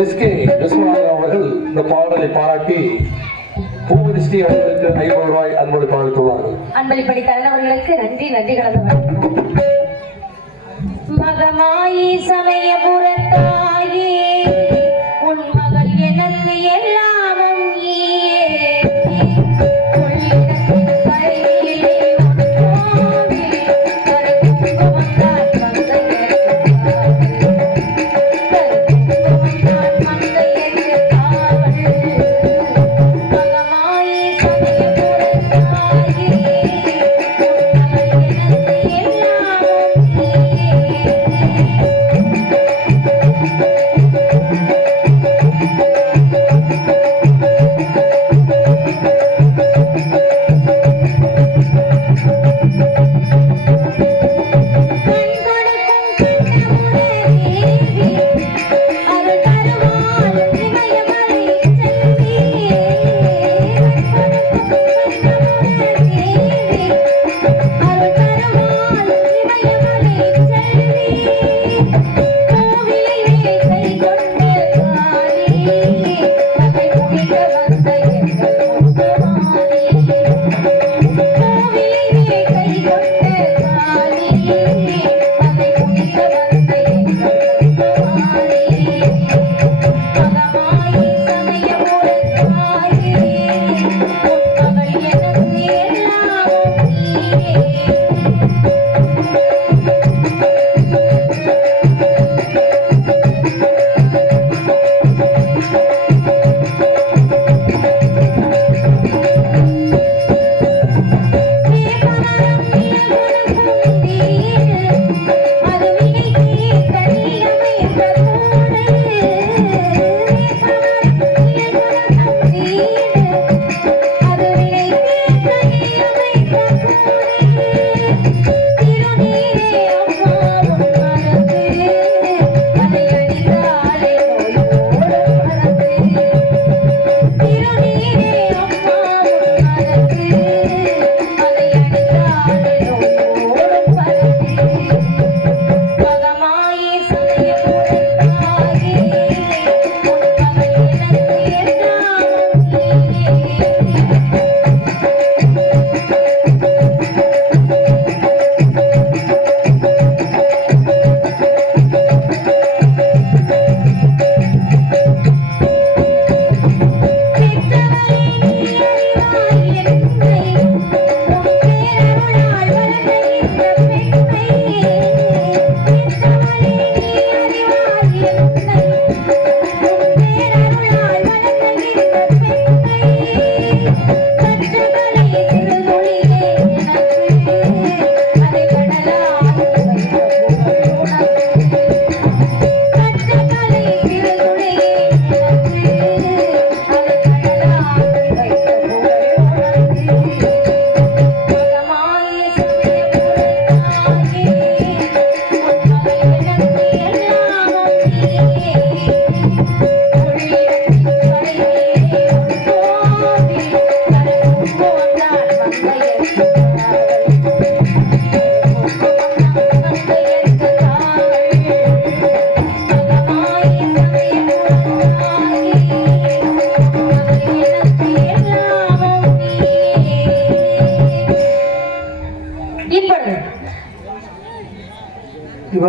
SK Viswanathan அவர்கள் இந்த பாடலை பாராட்டி பூவரிஷ்டி அவர்களுக்கு 50 ரூபாய் அன்பளிப்பு அளித்துள்ளார்கள். அன்பளிப்படி தலைவர்களுக்கு நன்றி நன்றி கலந்த மகமாயி சமயபுரத்தாயே உன் மகள் எனக்கு எல்லாமும்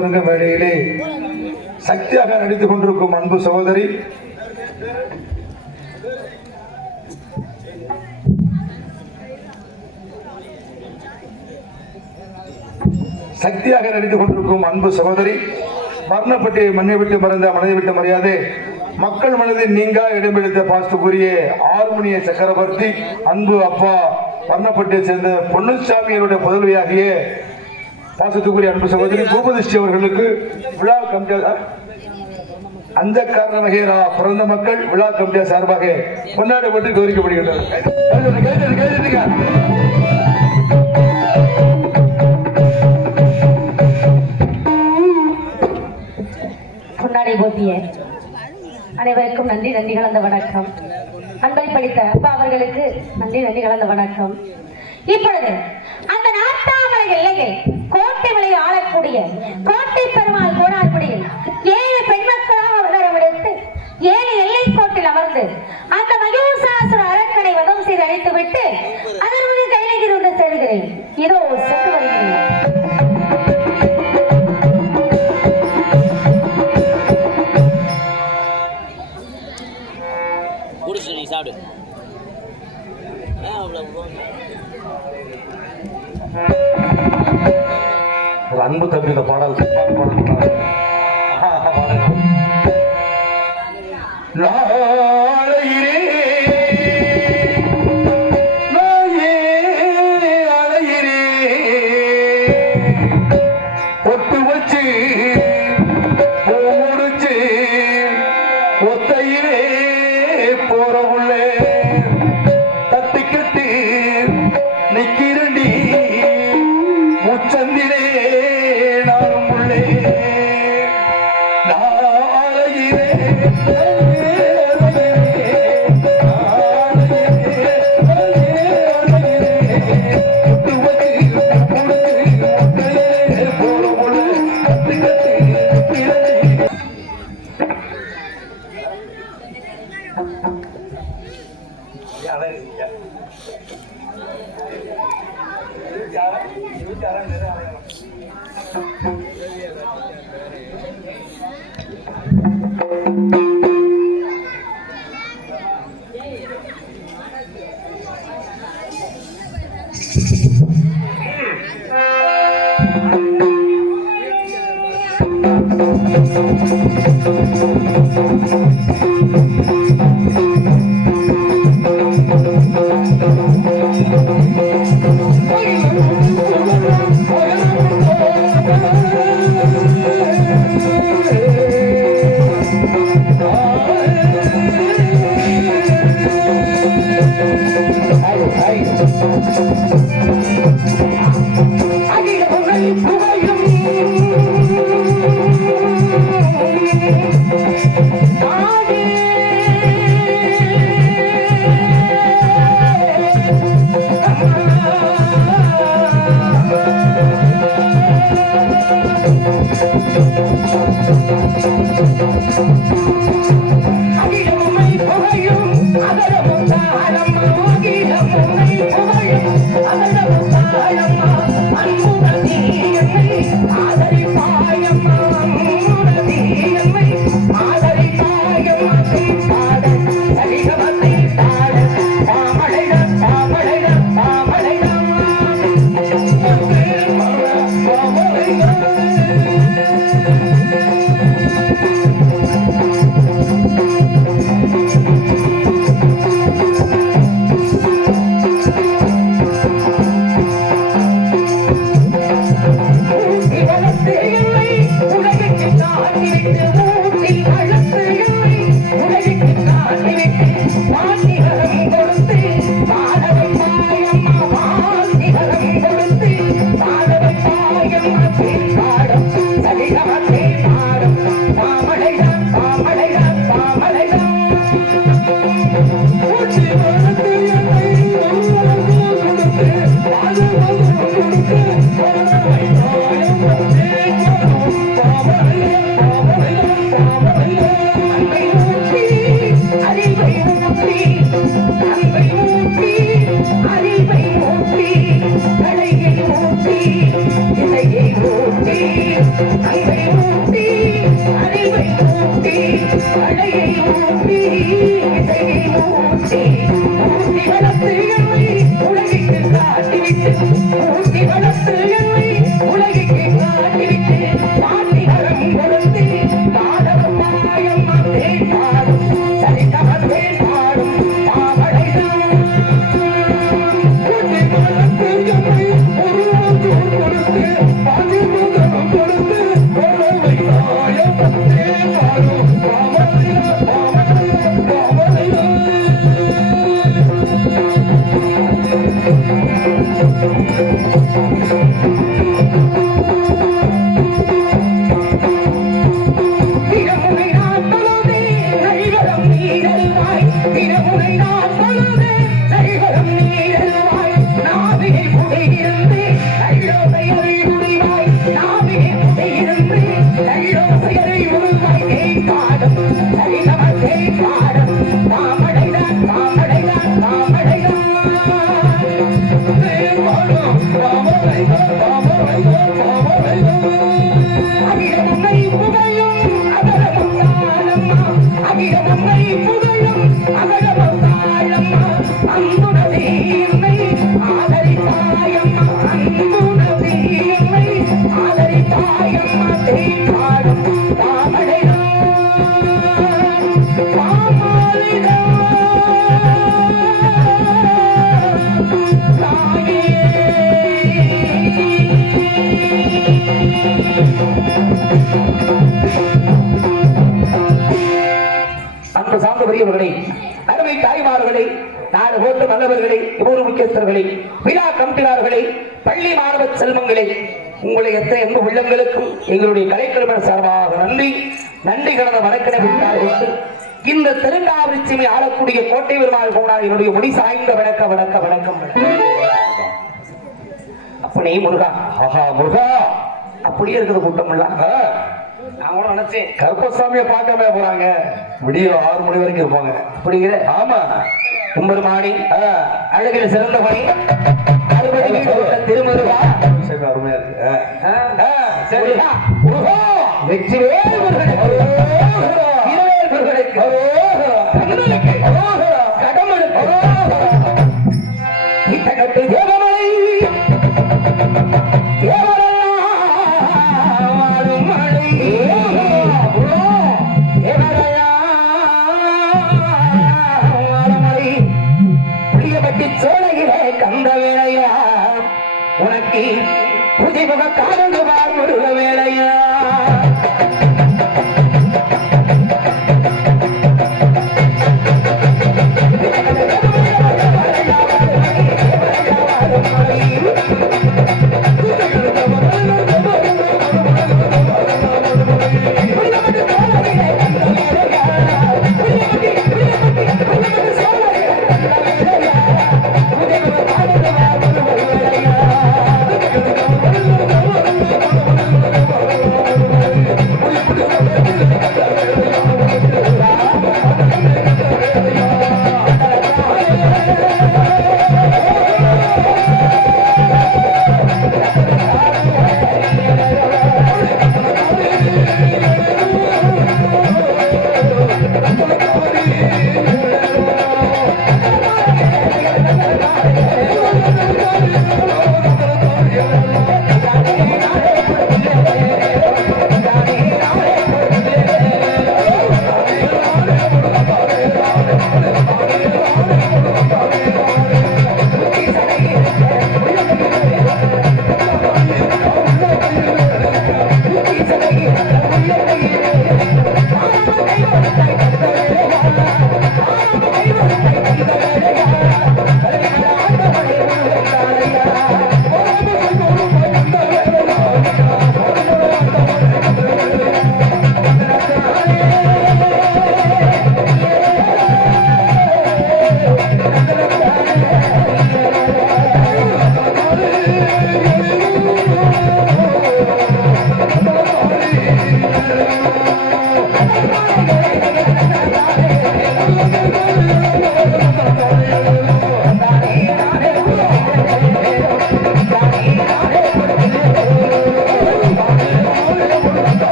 கருத்தரங்க மேடையிலே சக்தியாக நடித்துக் கொண்டிருக்கும் அன்பு சகோதரி வர்ணப்பட்டியை மண்ணை விட்டு மறந்த மனதை விட்டு மரியாதை மக்கள் மனதில் நீங்கா இடம்பிடித்த பாஸ்துக்குரிய ஆறுமணிய சக்கரவர்த்தி அன்பு அப்பா வர்ணப்பட்டியை சேர்ந்த பொன்னுசாமியினுடைய புதல்வியாகிய பாசத்துக்குரிய அன்பு சகோதரி பூபதிஷ்டி அவர்களுக்கு விழா கமிட்டி அந்த காரணமாக பிறந்த மக்கள் விழா கமிட்டியா சார்பாக கொண்டாடப்பட்டு கௌரிக்கப்படுகின்றனர். கொண்டாடி போட்டிய அனைவருக்கும் நன்றி நன்றி கலந்த வணக்கம். அன்பை படித்த அப்பா அவர்களுக்கு நன்றி நன்றி கலந்த வணக்கம். இப்பொழுது அந்த நாட்டாமலை எல்லையில் கோட்டை மலை ஆளக்கூடிய கோட்டை பெருமாள் கோடார்படியில் 7 பெண் மக்களாக அவதாரம் எடுத்து 7 எல்லை கோட்டில் அமர்ந்து அந்த மயூசாசுர அரக்கனை வதம் செய்து அழைத்துவிட்டு அதற்கு கைலகிரி வந்து சேர்கிறேன். இதோ சென்று வருகிறேன். ஒரு அன்பு தம்பி இந்த பாடல் பொட்டு வச்சு முடிச்சு ஒத்தையிலே போற உள்ளே தட்டி கட்டி நிக்கிறண்டி முச்சந்திலே நானும் உள்ளே நாளையிலே I அழகை ஊட்டி இசையை ஊட்டி ஊட்டி வளர்த்து என்னை உலகிற்கு காட்டிவிட்டு ஊட்டி வளர்த்து என்னை உலகிற்கு காட்டிவிட்டு பாட்டிகரம் கொடுத்து பாடவம் மாயம்மா தேட்டாடும் சரிகம தேட்டாடும் பாவடைதான் ஊட்டி வளர்த்து என்னை உருவத்தூர் கொடுத்து பாதிமுதம் கொடுத்து கோலவை தாயம் தேட்டாடும் பாவடைதான் பாவடைதான் பாவடைதான் தினமுனை நான் தொழுதே நைவரம் நீரல்வாய் தினமுனை நான் தொழுதே நைவரம் நீரல்வாய் நாவிகை புடையிருந்து நல்லோசையரை முடிவாய் நாவிகை புடையிருந்து நல்லோசையரை முடிவாய் தேய்ப்பாடும் சரிகம தேய்ப்பாடும் தாமடைதான் தாமடைதான் தாமடைதான் தேய்ப்பாடும் தாமடைதான் தாமடைதான் தாமடைதான் அகிலமுன்னை புகழும் அகலமும் தாழம்மா அகிலமுன்னை புகழும் அகலமும் தாழம்மா அன்புணதீர்மை ஆதரித்தாயம்மா அன்புணதீர்மை ஆதரித்தாயம்மா தேய்ப்பாடும் தாமடைதான் தாமடைதான் தாயே அன்பு சார்ந்த பெரியவர்களே, அருமை தாய்மார்களே, நாடு போன்ற நல்லவர்களே, ஊர் முக்கியஸ்தர்களே, விழா கமிட்டியாளர்களே, பள்ளி மாணவ செல்வங்களே, உங்களை எத்தனை அன்பு உள்ளங்களுக்கும் எங்களுடைய கலைக்கலைஞர் சார்பாக நன்றி நன்றி கடந்த வணக்கம். இந்த தெலுங்காவிரிச்சிமை ஆளக்கூடிய கோட்டை பெருமாள் போனார் என்னுடைய முடி சாய்ந்த வணக்க வணக்க வணக்கம். அப்பனே முருகா, ஆஹா முருகா, அப்படியே இருக்குது கூட்டம் எல்லாம். நான் கூட நினைச்சேன் கருப்பசாமியை பார்க்காம போறாங்க, விடிய 6 மணி வரைக்கும் இருப்பாங்க. அப்படிங்கிற ஆமா, கும்பெருமானி அழகில் சிறந்தபடி 60 வீடு கொண்ட திருமுருகா, விஷயம் அருமையா இருக்கு. சரி, வெற்றிவேல் முருகனுக்கு, வீரவேல் முருகனுக்கு, கண்ணனுக்கு, கடம்பனுக்கு, இத்தகட்டு தேவமலை தேவரெல்லாம் வாழும் மலை, தேவரையா வாழும் மலை, புளியப்பட்டி சோலையிலே கந்த வேளையா உனக்கு புதிமுக காரண்டு வார் முருக வேளையா.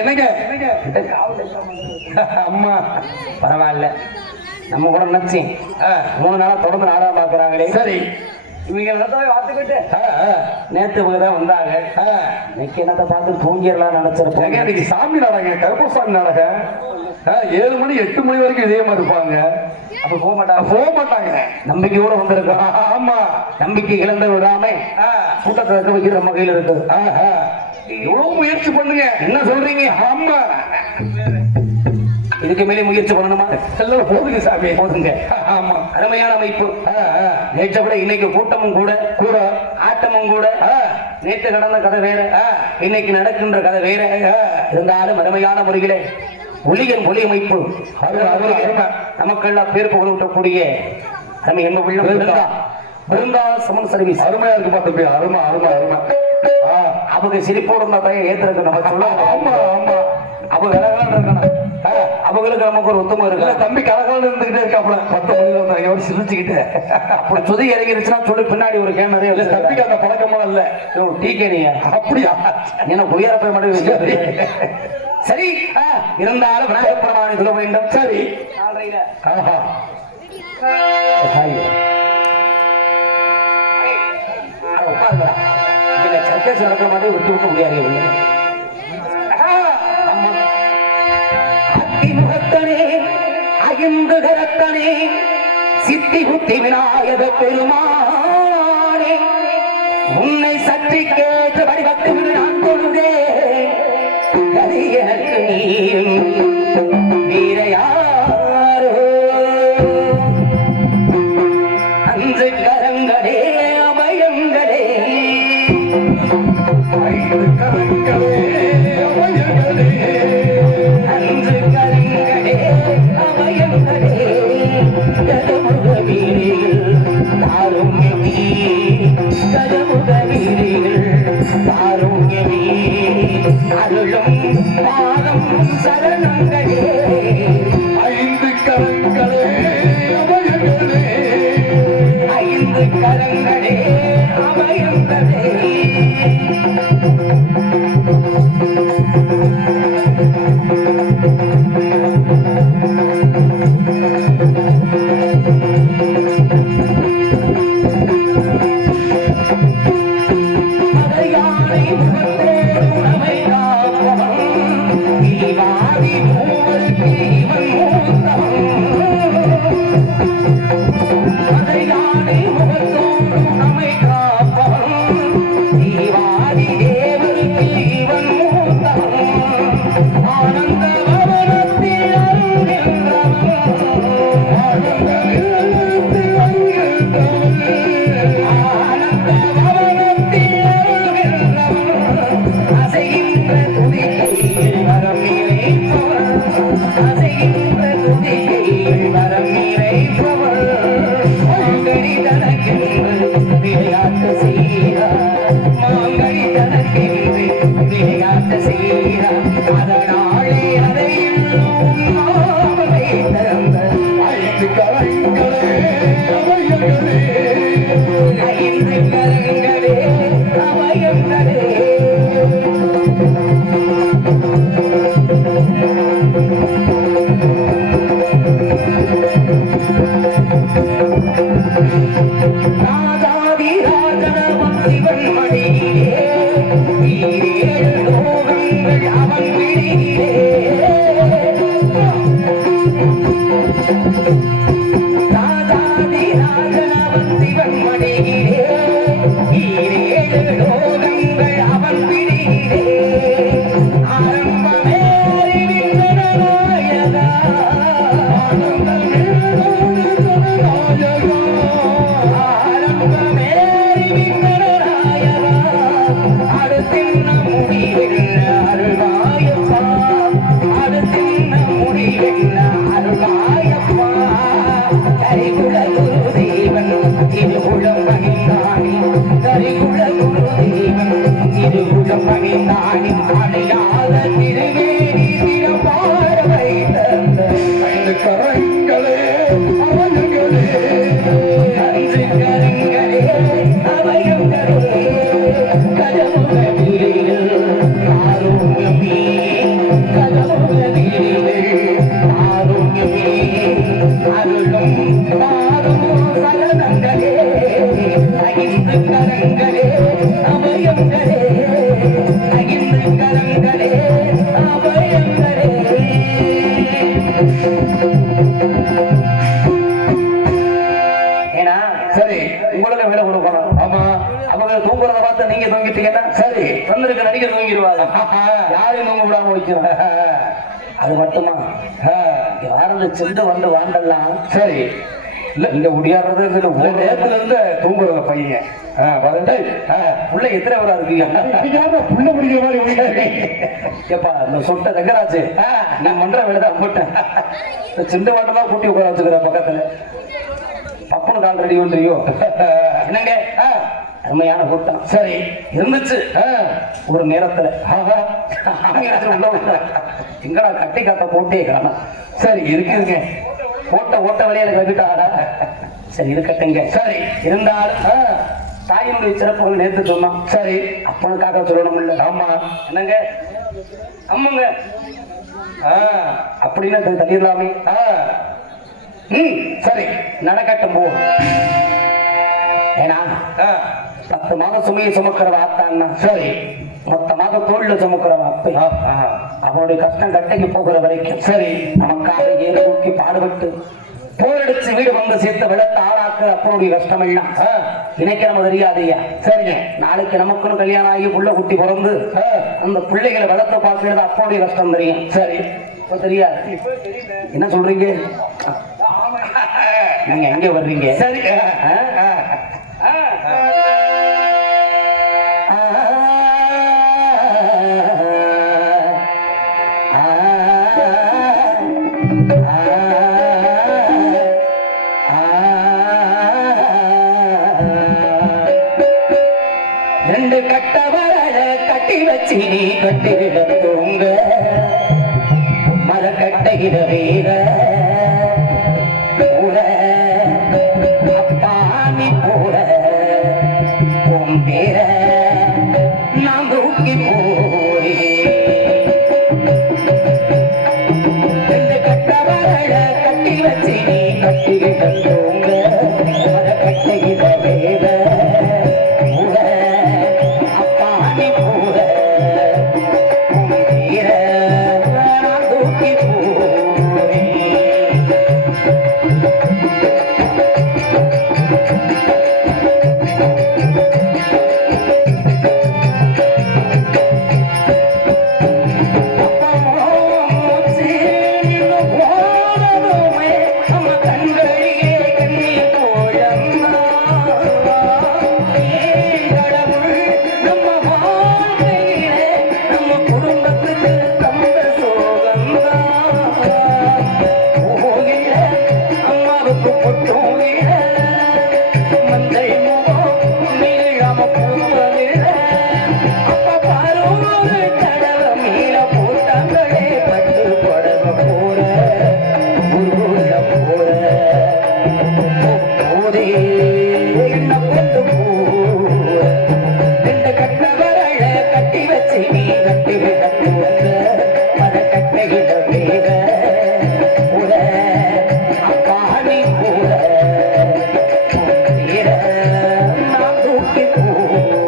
என்னங்க அம்மா பரவாயில்ல, நம்ம கூட நினைச்சேன் 3 நாளா தொடர்ந்து நாடகம் பாக்குறாங்களே. சரி, இவங்க பார்த்துக்கிட்டு நேத்து தான் வந்தாங்க. இன்னைக்கு என்னத்தை பார்த்து தூங்கிடலாம் நினைச்சிருப்போம். இன்னைக்கு சாமி நாடகம், கருப்பசாமி நாடகம். 7 மணி 8 மணி வரைக்கும் இதே மாதிரி இருப்பாங்க. அப்ப போக மாட்டாங்க. நம்பிக்கையோட வந்திருக்கோம். ஆமா, நம்பிக்கை இழந்து விடாம கூட்டத்தை இருக்க வைக்கிற நம்ம கையில இருக்கு. எவ்வளவு முயற்சி பண்ணுங்க. என்ன சொல்றீங்க? ஆமா, இதுக்கு மேலே முயற்சி பண்ணணுமா? எல்லாம் போதுங்க சாமி, போதுங்க. ஆமா, அருமையான அமைப்பு. நேற்றை விட இன்னைக்கு கூட்டமும் கூட ஆட்டமும் கூட. நேற்று கடந்த கதை வேற, இன்னைக்கு நடக்கின்ற கதை வேற. இருந்தாலும் அருமையான முறையில ஒளியின் ஒளி அமைப்பு நமக்கெல்லாம் பேர் புகழ் விட்டக்கூடிய நம்ம என்ன விருந்தா சமன் சர்வீஸ் அருமையா இருக்கு பாத்தம்பி. அருமை அருமை அருமை. அவங்க சிரிப்போடு இருந்தா தான் ஏத்துறதுக்கு நம்ம சொல்ல. ஆமா ஆமா, அவங்க கலகலன்னு இருக்கணும். அவங்களுக்கு நமக்கு ஒரு ஒத்துமை இருக்கு. தம்பி கலகலன்னு இருந்துகிட்டே இருக்காப்புல. 10 மணில வந்தாங்க, எவ்வளவு சிரிச்சுக்கிட்டு. அப்படி சுதி இறங்கிருச்சுன்னா சொல்லி பின்னாடி ஒரு கேன் நிறைய தம்பிக்கு அந்த பழக்கமா இல்ல. டீ கேனியா? அப்படியா? எனக்கு உயர போய் மட்டும் சரி. இருந்தாலும் விநாயகர் பெருமானை சொல்ல வேண்டும். சரி, சர்க்கஸ் நடக்கிற மாதிரி விட்டு விட்டு முடியாது. அத்திமுகத்தனே அகிந்து கரத்தனே சித்தி புத்தி விநாயக பெருமானே உன்னை சற்றி கேட்டு வடிவத்து நான் கொள்தே கதி எனக்கு நீயும் வீரையாரோ அன்று கரங்களே அபயங்களே அன்று கரங்களே அபயங்களே கதமுக வீரில் தாருண்யமே கதமுக வீரில் தாருண்யமே அருளும் பாதம் சரணங்களே 5 கரங்களே அபயங்களே 5 கரங்களே அபயங்களே மலையானை முகத்தோடு உணவை காப்பவன் தீவாதி மூவருக்கு இவன் மூத்தவன் மலையானை முகத்தோடு உணவை காப்பவன் தீவாதி தேவருக்கு இவன் மூத்தவன் சிவன் மடியிலே ஈரேழு லோகங்கள் அவன் பிடியிலே ராஜாதி ராஜனவன் சிவன் மடியிலே ஈரேழு லோகங்கள் அவன் பிடியிலே ஆரம்பமே விண்ணநாயகா ஆரம்பமே விண்ணநாயகா அடுத்தின்ன முடிவெல்ல அருள்வாயப்பா அடுத்தின்ன முடிவெல்ல அருள்வாயப்பா கரிகுல குரு தேவன் இருகுலம் பணிந்தானி கரிகுல குரு தேவன் இருகுலம் பணிந்தானி அடையாத திருவேணி திறப்பார வைத்த ஐந்து கரங்களே அவயங்களே அஞ்சு கரங்களே அவயங்களே கதமுகவீரில் ஆரோக்கியமே கதமுகவீரில் ஆரோக்கியமே அருளும் பாரும் சரணங்களே ஐந்து கரங்களே அவயங்களே ஐந்து கரங்களே அவயங்களே ஏன்னா சரி உங்களுக்கு வேலை கொடுக்கணும் ஆமா அவங்க தூங்குறத பார்த்து நீங்க தூங்கிட்டீங்கன்னா சரி தந்திருக்க நடிகர் தூங்கிடுவாங்க யாரையும் தூங்க விடாம வைக்கிறோம் அது மட்டுமா யாரும் சென்று வந்து வாண்டலாம் சரி இல்ல இங்க முடியாடுறது ஒரு நேரத்துல இருந்து தூங்குறத பையன் உள்ள எத்தனை வரா இருக்கீங்க புள்ள முடிக்கிற மாதிரி ஏப்பா இந்த சொட்ட தங்கராஜு நான் மன்ற வேலைதான் அம்பட்டேன் இந்த சின்ன வாட்டெல்லாம் கூட்டி உட்கார வச்சுக்கிறேன் பக்கத்துல பப்பனு கால் ரெடி ஒன்றியோ என்னங்க அருமையான கூட்டம் சரி இருந்துச்சு ஒரு நேரத்துல எங்கடா கட்டி காத்த போட்டே காணா சரி இருக்குதுங்க ஓட்ட வழியில கட்டிட்டாடா சரி இருக்கட்டுங்க சரி இருந்தாலும் தாயினுடைய சிறப்புகள் நேர்த்து சொன்னோம் சரி அப்பனுக்காக சொல்லணும் இல்ல ஆமா என்னங்க அம்முங்க அப்படின்னு தள்ளிடலாமே சரி நடக்கட்டும் போ ஏன்னா 10 மாதம் சுமையை சுமக்கிறவ ஆத்தான்னா சரி மொத்தமாக தோல்ல சுமக்கிறவ அப்பை அவனுடைய கஷ்டம் கட்டைக்கு போகிற வரைக்கும் சரி நமக்காக ஏறு தூக்கி பாடுபட்டு போரடிச்சு வீடு வந்து சேர்த்து விளத்த ஆளாக்கு அப்பனுடைய கஷ்டம் எல்லாம் இணைக்க நம்ம தெரியாதையா சரிங்க நாளைக்கு நமக்குன்னு கல்யாணம் ஆகி புள்ள குட்டி பிறந்து அந்த பிள்ளைகளை வளர்த்து பார்க்கறது அப்பனுடைய கஷ்டம் தெரியும் சரி இப்ப தெரியாது என்ன சொல்றீங்க நீங்க எங்க வர்றீங்க சரி ரெண்டு கட்ட வரல கட்டி வச்சு நீ கட்டிட தூங்க மரக்கட்டையிட வேற ஊர அப்பாமி போற உன் பேர நான் தூக்கி போறே ரெண்டு கட்ட வரல கட்டி வச்சு நீ கட்டிட தூங்க மரக்கட்டையிட வேற Oh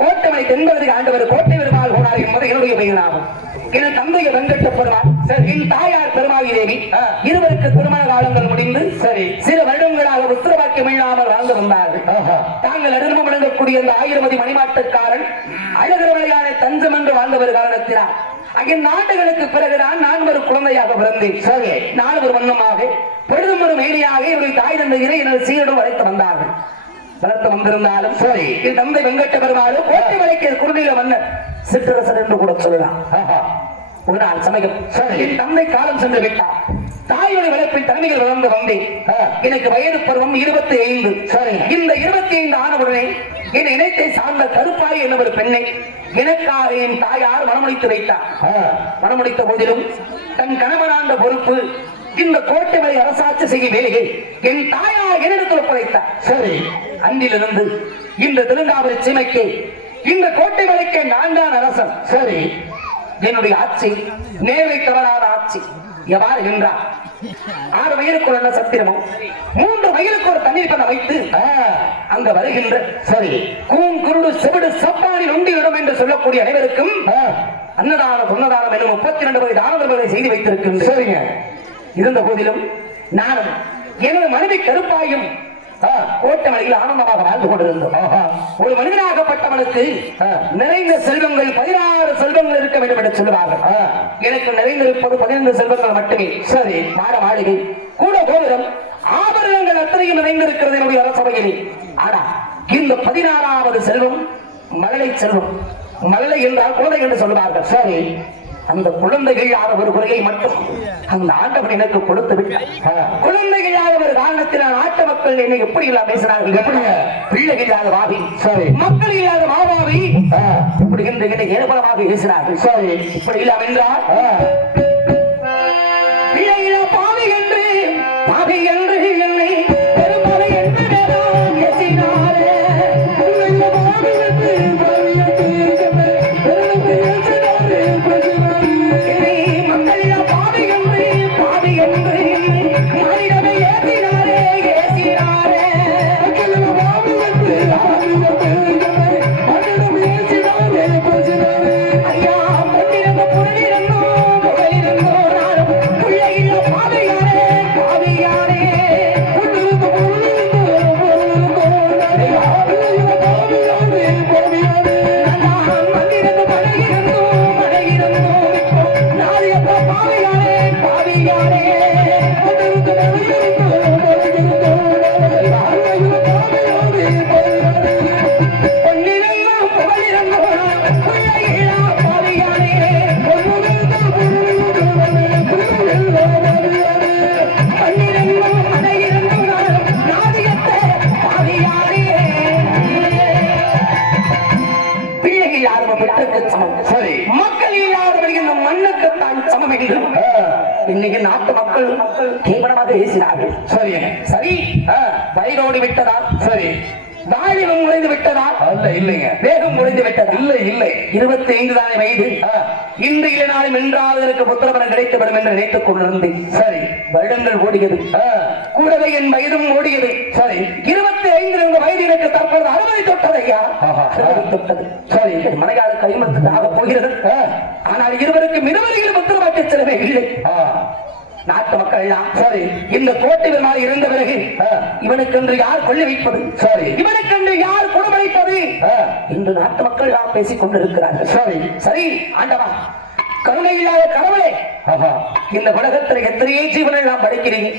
கோட்டமலை தென்பகுதிக்கு ஆண்டவர் கோட்டை பெருமாள் போனார் என்பது என்னுடைய பெயராகும். என் தந்தைய வெங்கட்ட பெருமாள், என் தாயார் பெருமாகி தேவி இருவருக்கு திருமண காலங்கள் முடிந்து சில வருடங்களாக உத்தரவாக்கியம் இல்லாமல் வாழ்ந்து வந்தார்கள். தாங்கள் அனுபவம் வழங்கக்கூடிய அந்த 1000 மணிமாட்டுக்காரன் அழகரவளையான தஞ்சம் என்று வாழ்ந்தவர் காரணத்தினார் 5 ஆண்டுகளுக்கு பிறகுதான் நான் ஒரு குழந்தையாக பிறந்தேன். நான் ஒரு வண்ணமாக பொழுதும் ஒரு மேடையாக என்னுடைய தாய் தந்தையரை எனது சீரடும் வளைத்து வந்தார்கள். வளர்த்து வந்திருந்தாலும் என் தந்தை வெங்கட்ட பெருமாளும் கோட்டை மலைக்கு குறுநில மன்னர் சிற்றரசர் என்று கூட சொல்லலாம். ஒரு நாள் சமயம் என் தந்தை காலம் சென்று விட்டார். தாயுடைய வளர்ப்பில் தலைமையில் வளர்ந்து வந்தேன். எனக்கு வயது பருவம் 25. இந்த 25 ஆனவுடனே என் இனத்தை சார்ந்த கருப்பாய் என்ற ஒரு பெண்ணை எனக்காக என் தாயார் மனமுடித்து வைத்தார். மனமுடித்த போதிலும் தன் கணவனாண்ட பொறுப்பு இந்த கோட்டைமலை அரசாட்சி செய்யும் வேலையை என் தாயார் என்னிடத்தில் ஒப்படைத்தார். அன்றிலிருந்து இந்த திருங்காவரி சீமைக்கு இந்த கோட்டைமலைக்கு நான் தான் அரசன். என்னுடைய ஆட்சி நேர்வை தவறான ஆட்சி. எவ்வாறு என்றார், 6 வயலுக்கு ஒரு சத்திரமும் 3 வயலுக்கு ஒரு தண்ணீர் பண்ண வைத்து அங்க வருகின்ற கூங்குருடு செவிடு சப்பானில் உண்டியிடம் என்று சொல்லக்கூடிய அனைவருக்கும் அன்னதானம் பொன்னதானம் என்னும் 32 வகை தான தர்மங்களை செய்து வைத்திருக்கின்றேன். இருந்த போதிலும் நானும் எனது மனைவி கருப்பாயும் கோட்டமலையில் ஆனந்தமாக வாழ்ந்து கொண்டிருந்தோம். ஒரு மனிதனாகப்பட்டவனுக்கு நிறைந்த செல்வங்கள் 16 செல்வங்கள் இருக்க வேண்டும் என்று சொல்லுவார்கள். எனக்கு நிறைந்திருப்பது 15 செல்வங்கள் மட்டுமே. மாட மாளிகை, கூட கோபுரம், ஆபரணங்கள் அத்தனையும் நிறைந்திருக்கிறது என்னுடைய அரசவையிலே. ஆனா இந்த 16வது செல்வம் மழலை செல்வம். மழலை என்றால் குழந்தை என்று சொல்லுவார்கள். அந்த குழந்தைகள் ஒரு குறையை மட்டும் அந்த ஆண்டவன் எனக்கு கொடுத்து விட்டார். குழந்தைகள் ஒரு காரணத்தில் நாட்டு மக்கள் என்னை எப்படி எல்லாம் பேசினார்கள். பிள்ளைகள் இல்லாத வாவி, மக்கள் இல்லாத மாவாவி இப்படி என்று என்னை ஏற்படமாக பேசினார்கள். இப்படி இல்லாம என்றால் பிள்ளைகளா பாவி என்று பாவி என்று என்னை பெருமலை என்று பேசினாரே. மக்கள் இல்லாதபடி இந்த மண்ணுக்குத்தான் சமம் என்று இன்னைக்கு நாட்டு மக்கள் கேவலமாக பேசினார்கள். சரி வயதோடு விட்டதா? வாலிபம் முடிந்து விட்டதா? அல்ல, இல்லைங்க. வேகம் முடிந்து விட்டதா? இல்லை. 25 தானே வயது. இன்று இல்லை நாளும் என்றாவதற்கு புத்திரபலம் கிடைத்துவிடும் என்று நினைத்துக் கொண்டிருந்தேன். வருடங்கள் ஓடியது. கூடவே என் வயதும் ஓடியது. 25 வயது எனக்கு தற்போது 60 தொட்டது. ஐயா 60 தொட்டது. மனையாளுக்கு 50 ஆக போகிறது. ஆனால் இருவருக்கும் இருவரையில் புத்திரவாக்கிய செலவே இல்லை. நாட்டு மக்கள் எல்லாம் சரி இந்த கோட்டை பெருமாள் இருந்த பிறகு இவனுக்கென்று யார் கொள்ளை வைப்பது சரி இவனுக்கென்று யார் குணமளிப்பது என்று நாட்டு மக்கள் எல்லாம் பேசிக் கொண்டிருக்கிறார்கள் சரி சரி ஆண்டவா கருணை இல்லாத கடவுளே இந்த உலகத்தில் எத்தனையோ ஜீவனை நாம் படிக்கிறீங்க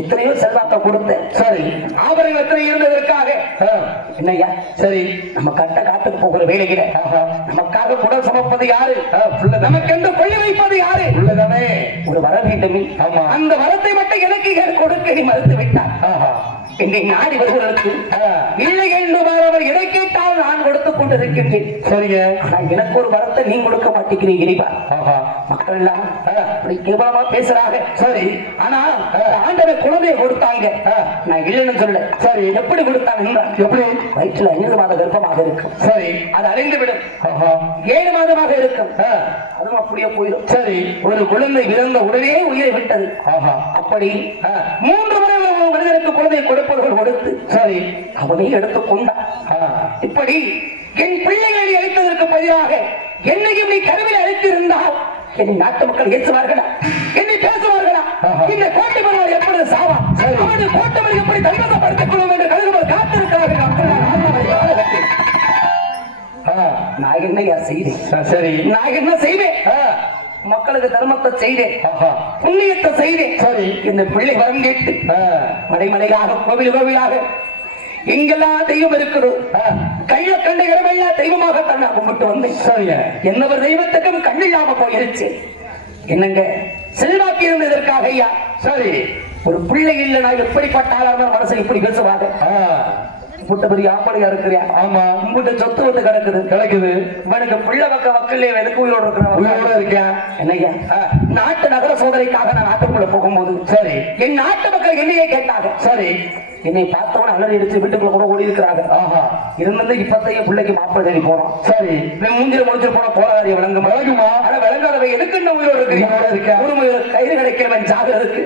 எத்தனையோ செல்வாக்க கொடுத்த சரி ஆபரணங்கள் எத்தனை இருந்ததற்காக என்னையா சரி நம்ம கட்ட காட்டுக்கு போகிற வேலையில நமக்காக உடல் சமப்பது யாரு நமக்கென்று கொள்ளி வைப்பது யாரு உள்ளதானே ஒரு வர வேண்டுமே அந்த வரத்தை மட்டும் எனக்கு கொடுக்க நீ மறுத்து விட்டார் என்னை நாடி வருவதற்கு இல்லை என்று அவர் எதை கேட்டால் நான் கொடுத்துக் கொண்டிருக்கின்றேன் சரிங்க எனக்கு ஒரு வரத்தை நீ கொடுக்க மாட்டேங்கிறீங்க இறைவா மக்கள் எல்லாம் அப்படி கேவலமா பேசுறாங்க சரி ஆனா ஆண்டவர் குழந்தையை கொடுத்தாங்க நான் இல்லைன்னு சொல்ல சரி எப்படி கொடுத்தாங்க எப்படி வயிற்றுல 5 மாத கர்ப்பமாக இருக்கும் சரி அது அழிந்து விடும் 7 மாதமாக இருக்கும் அதுவும் அப்படியே போயிடும் சரி ஒரு குழந்தை பிறந்த உடனே உயிரை விட்டது அப்படி 3 முறை மனிதனுக்கு குழந்தையை கொடுப்பவர்கள் கொடுத்து சரி அவனை எடுத்துக் கொண்டான் இப்படி என் பிள்ளைகளை அழைத்ததற்கு பதிலாக என்னையும் நீ கருவில் அழைத்திருந்தால் என்னை நாட்டு மக்கள் ஏற்றுவார்களா என்னை பேசுவார்களா இந்த கோட்டை பெருமாள் எப்படி சாவா அவனுடைய கோட்டை எப்படி தன்வசப்படுத்திக் கொள்ளும் என்று கருதுவர் காத்திருக்கிறார்கள் நான் என்னையா செய்தேன் சரி நான் என்ன செய்வேன் மக்களுக்கு தர்மத்தை செய்தேன் புண்ணியத்தை செய்தேன் சரி இந்த பிள்ளை வரம் கேட்டு மடைமடையாக கோவில் கோவிலாக எங்கெல்லாம் தெய்வம் இருக்கிறோம் கையில கண்ட இடமெல்லாம் தெய்வமாக நான் கும்பிட்டு வந்தேன் சரிங்க என்னவர் தெய்வத்துக்கும் கண்ணில்லாம போயிருச்சு என்னங்க செல்வாக்கு இருந்ததற்காக ஐயா சரி ஒரு பிள்ளை இல்லை நான் எப்படிப்பட்ட ஆளான மனசை இப்படி பேசுவாங்க புட்ட பெரிய ஆம்பளையா இருக்கிறியா ஆமா உங்ககிட்ட சொத்து வந்து கிடைக்குது இவனுக்கு பிள்ளை பக்க வக்கல்ல எதுக்கு உயிரோட இருக்கேன் என்னையா நாட்டு நகர சோதனைக்காக நான் நாட்டுக்குள்ள போகும்போது சரி என் நாட்டு மக்கள் என்னையே கேட்டாங்க சரி என்னை பார்த்தவன அலறி அடிச்சு வீட்டுக்குள்ள கூட ஓடி இருக்கிறாங்க இருந்தது இப்பத்தையும் பிள்ளைக்கு மாப்பிள்ளை தேடி போறோம் சரி மூஞ்சில முடிச்சு போன போராடிய விளங்குமா ஆனா விளங்காதவை எதுக்கு இன்னும் உயிரோட இருக்க ஒரு கயிறு கிடைக்கிறவன் ஜாகிறதுக்கு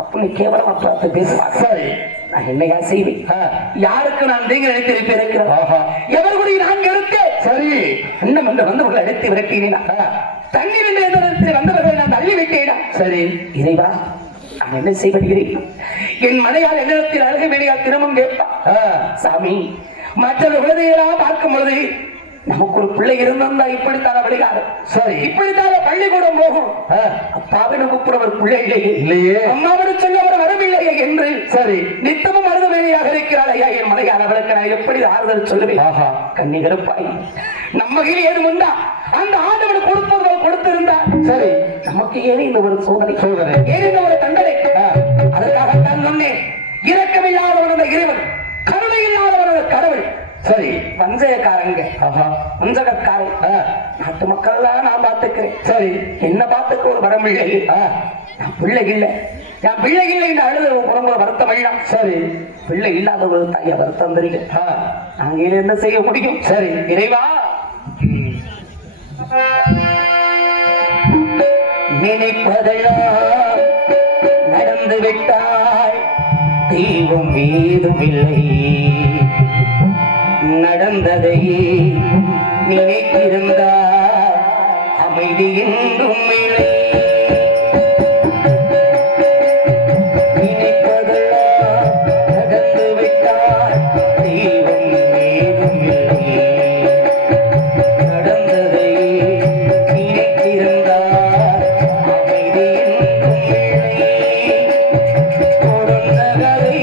அப்படி கேவலமா பார்த்து பேசுவாங்க சரி நான் என்னையா செய்வேன் யாருக்கு நான் நீங்க நினைத்து இருக்கிறேன் எவர்களுடைய நான் எடுத்தேன் சரி இன்னும் என்று வந்தவர்களை அழைத்து விரட்டினேன் தண்ணீர் என்று வந்தவர்களை நான் தள்ளி விட்டேனா சரி இறைவா நான் என்ன செய்வதுகிறேன் என் மனையால் என்னிடத்தில் அழகு மேடையால் திரும்பவும் கேட்பான் சாமி மற்ற குழந்தைகளாக பார்க்கும் பொழுது நமக்கு ஒரு பிள்ளை இருந்தா இப்படித்தான வழிகாடு சரி இப்படித்தான பள்ளிக்கூடம் போகும் அப்பாவின கூப்பிடுவர் பிள்ளை இல்லையே அம்மாவிட சொல்ல அவர் வரவில்லையே என்று சரி நித்தமும் அழுத வேலையாக இருக்கிறாள் ஐயா என் மனையால் அவளுக்கு நான் எப்படி ஆறுதல் சொல்லுவேன் கண்ணிகருப்பாய் நம்ம கையில் ஏதும் உண்டா அந்த ஆண்டவன் கொடுப்பவர்கள் கொடுத்திருந்தா சரி நமக்கு ஏன் இந்த ஒரு சோதனை ஏன் இந்த ஒரு தண்டனை அதற்காகத்தான் சொன்னேன் இரக்கமில்லாதவன் அந்த இறைவன் கருணை இல்லாதவன் அந்த கடவுள் சரி வஞ்சகக்காரங்க வஞ்சகக்காரன் நாட்டு மக்கள் எல்லாம் நான் பார்த்துக்கிறேன் சரி என்ன பார்த்துக்க ஒரு வரம் இல்லை நான் பிள்ளை இல்லை என் பிள்ளை இல்லை இந்த அழுத உடம்புல வருத்தம் எல்லாம் சரி பிள்ளை இல்லாத ஒரு தாய வருத்தம் தெரியும் நாங்க என்ன செய்ய முடியும் சரி இறைவா நினைப்பதெல்லாம் நடந்து விட்டாய் தெய்வம் ஏதும் இல்லை நடந்ததை நினைத்திருந்தால் அமைதி என்றும் இல்லை நினைப்பதெல்லாம் நடந்து விட்டால் தெய்வம் ஏதும் இல்லை நடந்ததை நினைத்திருந்தால் அமைதி என்றும் இல்லை தொடர்ந்த கதை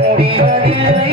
முடிவதில்லை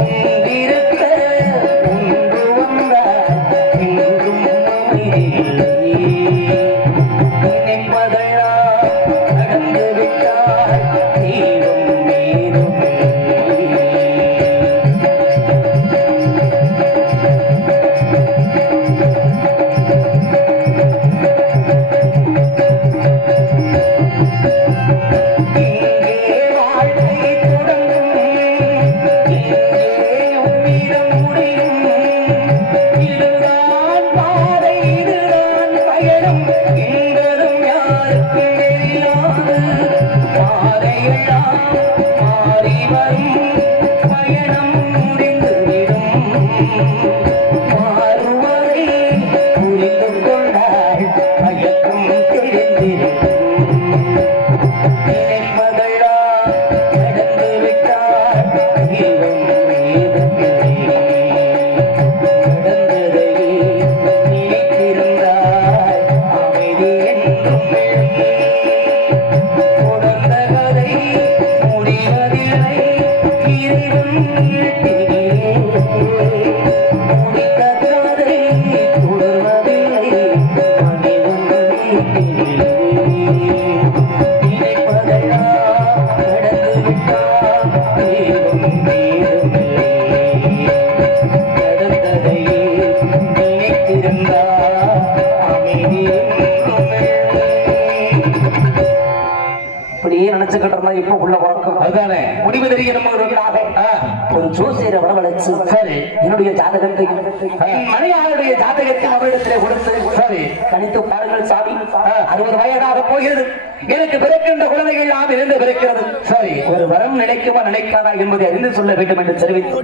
உண்டிருக்க பயணம் என்பதும் யாருக்கும் தெரியாது. பாதையெல்லாம் மாறி வரும் பயணம் முடிந்துவிடும். மாறுவதை புரிந்து கொண்டால் மயக்கம் தெரிந்திருக்கும். நினைப்பதெல்லாம் நடந்து விட்டால் தெய்வம் ஏதுமில்லை. நடந்ததை நினைத்திருந்தால் அமைதி என்றும் இல்லை. தொடர்ந்த கதை முடிவதில்லை. இறைவன் எழுத்திலே முடித்த கதை தொடர்வதில்லை. மனிதன் வீட்டிலே நினைப்பதெல்லாம் நடந்து விட்டால் தெய்வம் ஏதுமில்லை. நடந்ததை நினைத்திருந்தால் அமைதி என்றும் இல்லை. இப்படியே நினைச்சுக்கிட்டு இருந்தா இப்ப உள்ள வழக்கம் அதுதானே முடிவு தெரியணுங்கிறதுக்காக ஒரு ஜோசியரை வரவழைச்சு சரி. என்னுடைய ஜாதகத்தை என் மனையாளுடைய ஜாதகத்தை அவரிடத்திலே கொடுத்து சரி. கணித்து பாருங்கள் சாமி, 60 வயதாக போகிறது. எனக்கு பிறக்கின்ற குழந்தைகள் எல்லாம் இருந்து பிறக்கிறது. சரி. ஒரு வரம் நினைக்குமா நினைக்காதா என்பதை அறிந்து சொல்ல வேண்டும் என்று தெரிவித்து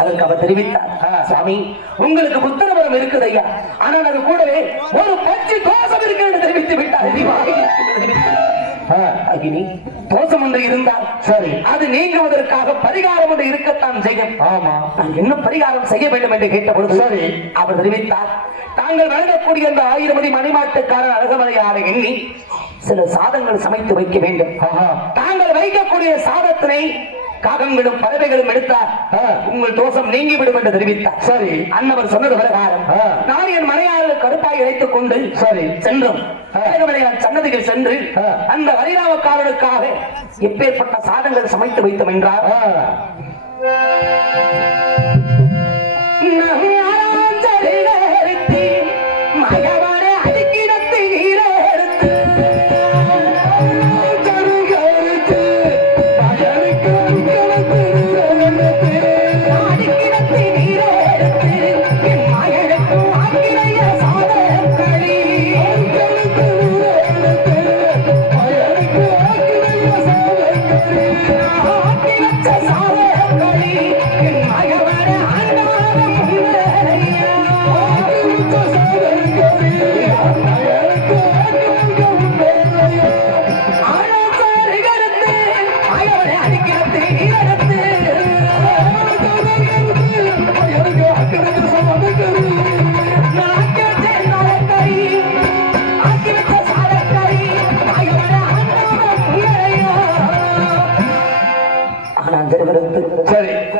அதற்கு அவர் தெரிவித்தார், சாமி உங்களுக்கு புத்திர வரம் இருக்குது ஐயா, ஆனால் அது கூடவே ஒரு பச்சை தோஷம் இருக்கு என்று தெரிவித்து விட்டார். அக்னி தோஷம் ஒன்று இருந்தால் சரி. அது நீங்குவதற்காக பரிகாரம் ஒன்று இருக்கத்தான் செய்யும். ஆமா. நான் என்ன பரிகாரம் செய்ய வேண்டும் என்று கேட்ட பொழுது சரி. அவர் தெரிவித்தார், தாங்கள் வழங்கக்கூடிய அந்த 1000 மணி மணிமாட்டுக்காரர் அழகமலையாரை எண்ணி சில சாதங்கள் சமைத்து வைக்க வேண்டும். தாங்கள் வைக்கக்கூடிய சாதத்தினை காகங்களும் பறவைகளும் எடுத்தார் உங்கள் தோஷம் நீங்கிவிடும் என்று தெரிவித்தார். சரி. அன்னவர் சொன்னது பிரகாரம் நான் என் மனையாளர் கருப்பாய் இணைத்துக் கொண்டு சரி சென்றோம். அழகமலையார் சன்னதிகள் சென்று அந்த வரிராமக்காரனுக்காக எப்பேற்பட்ட சாதங்கள் சமைத்து வைத்தோம் என்றார்.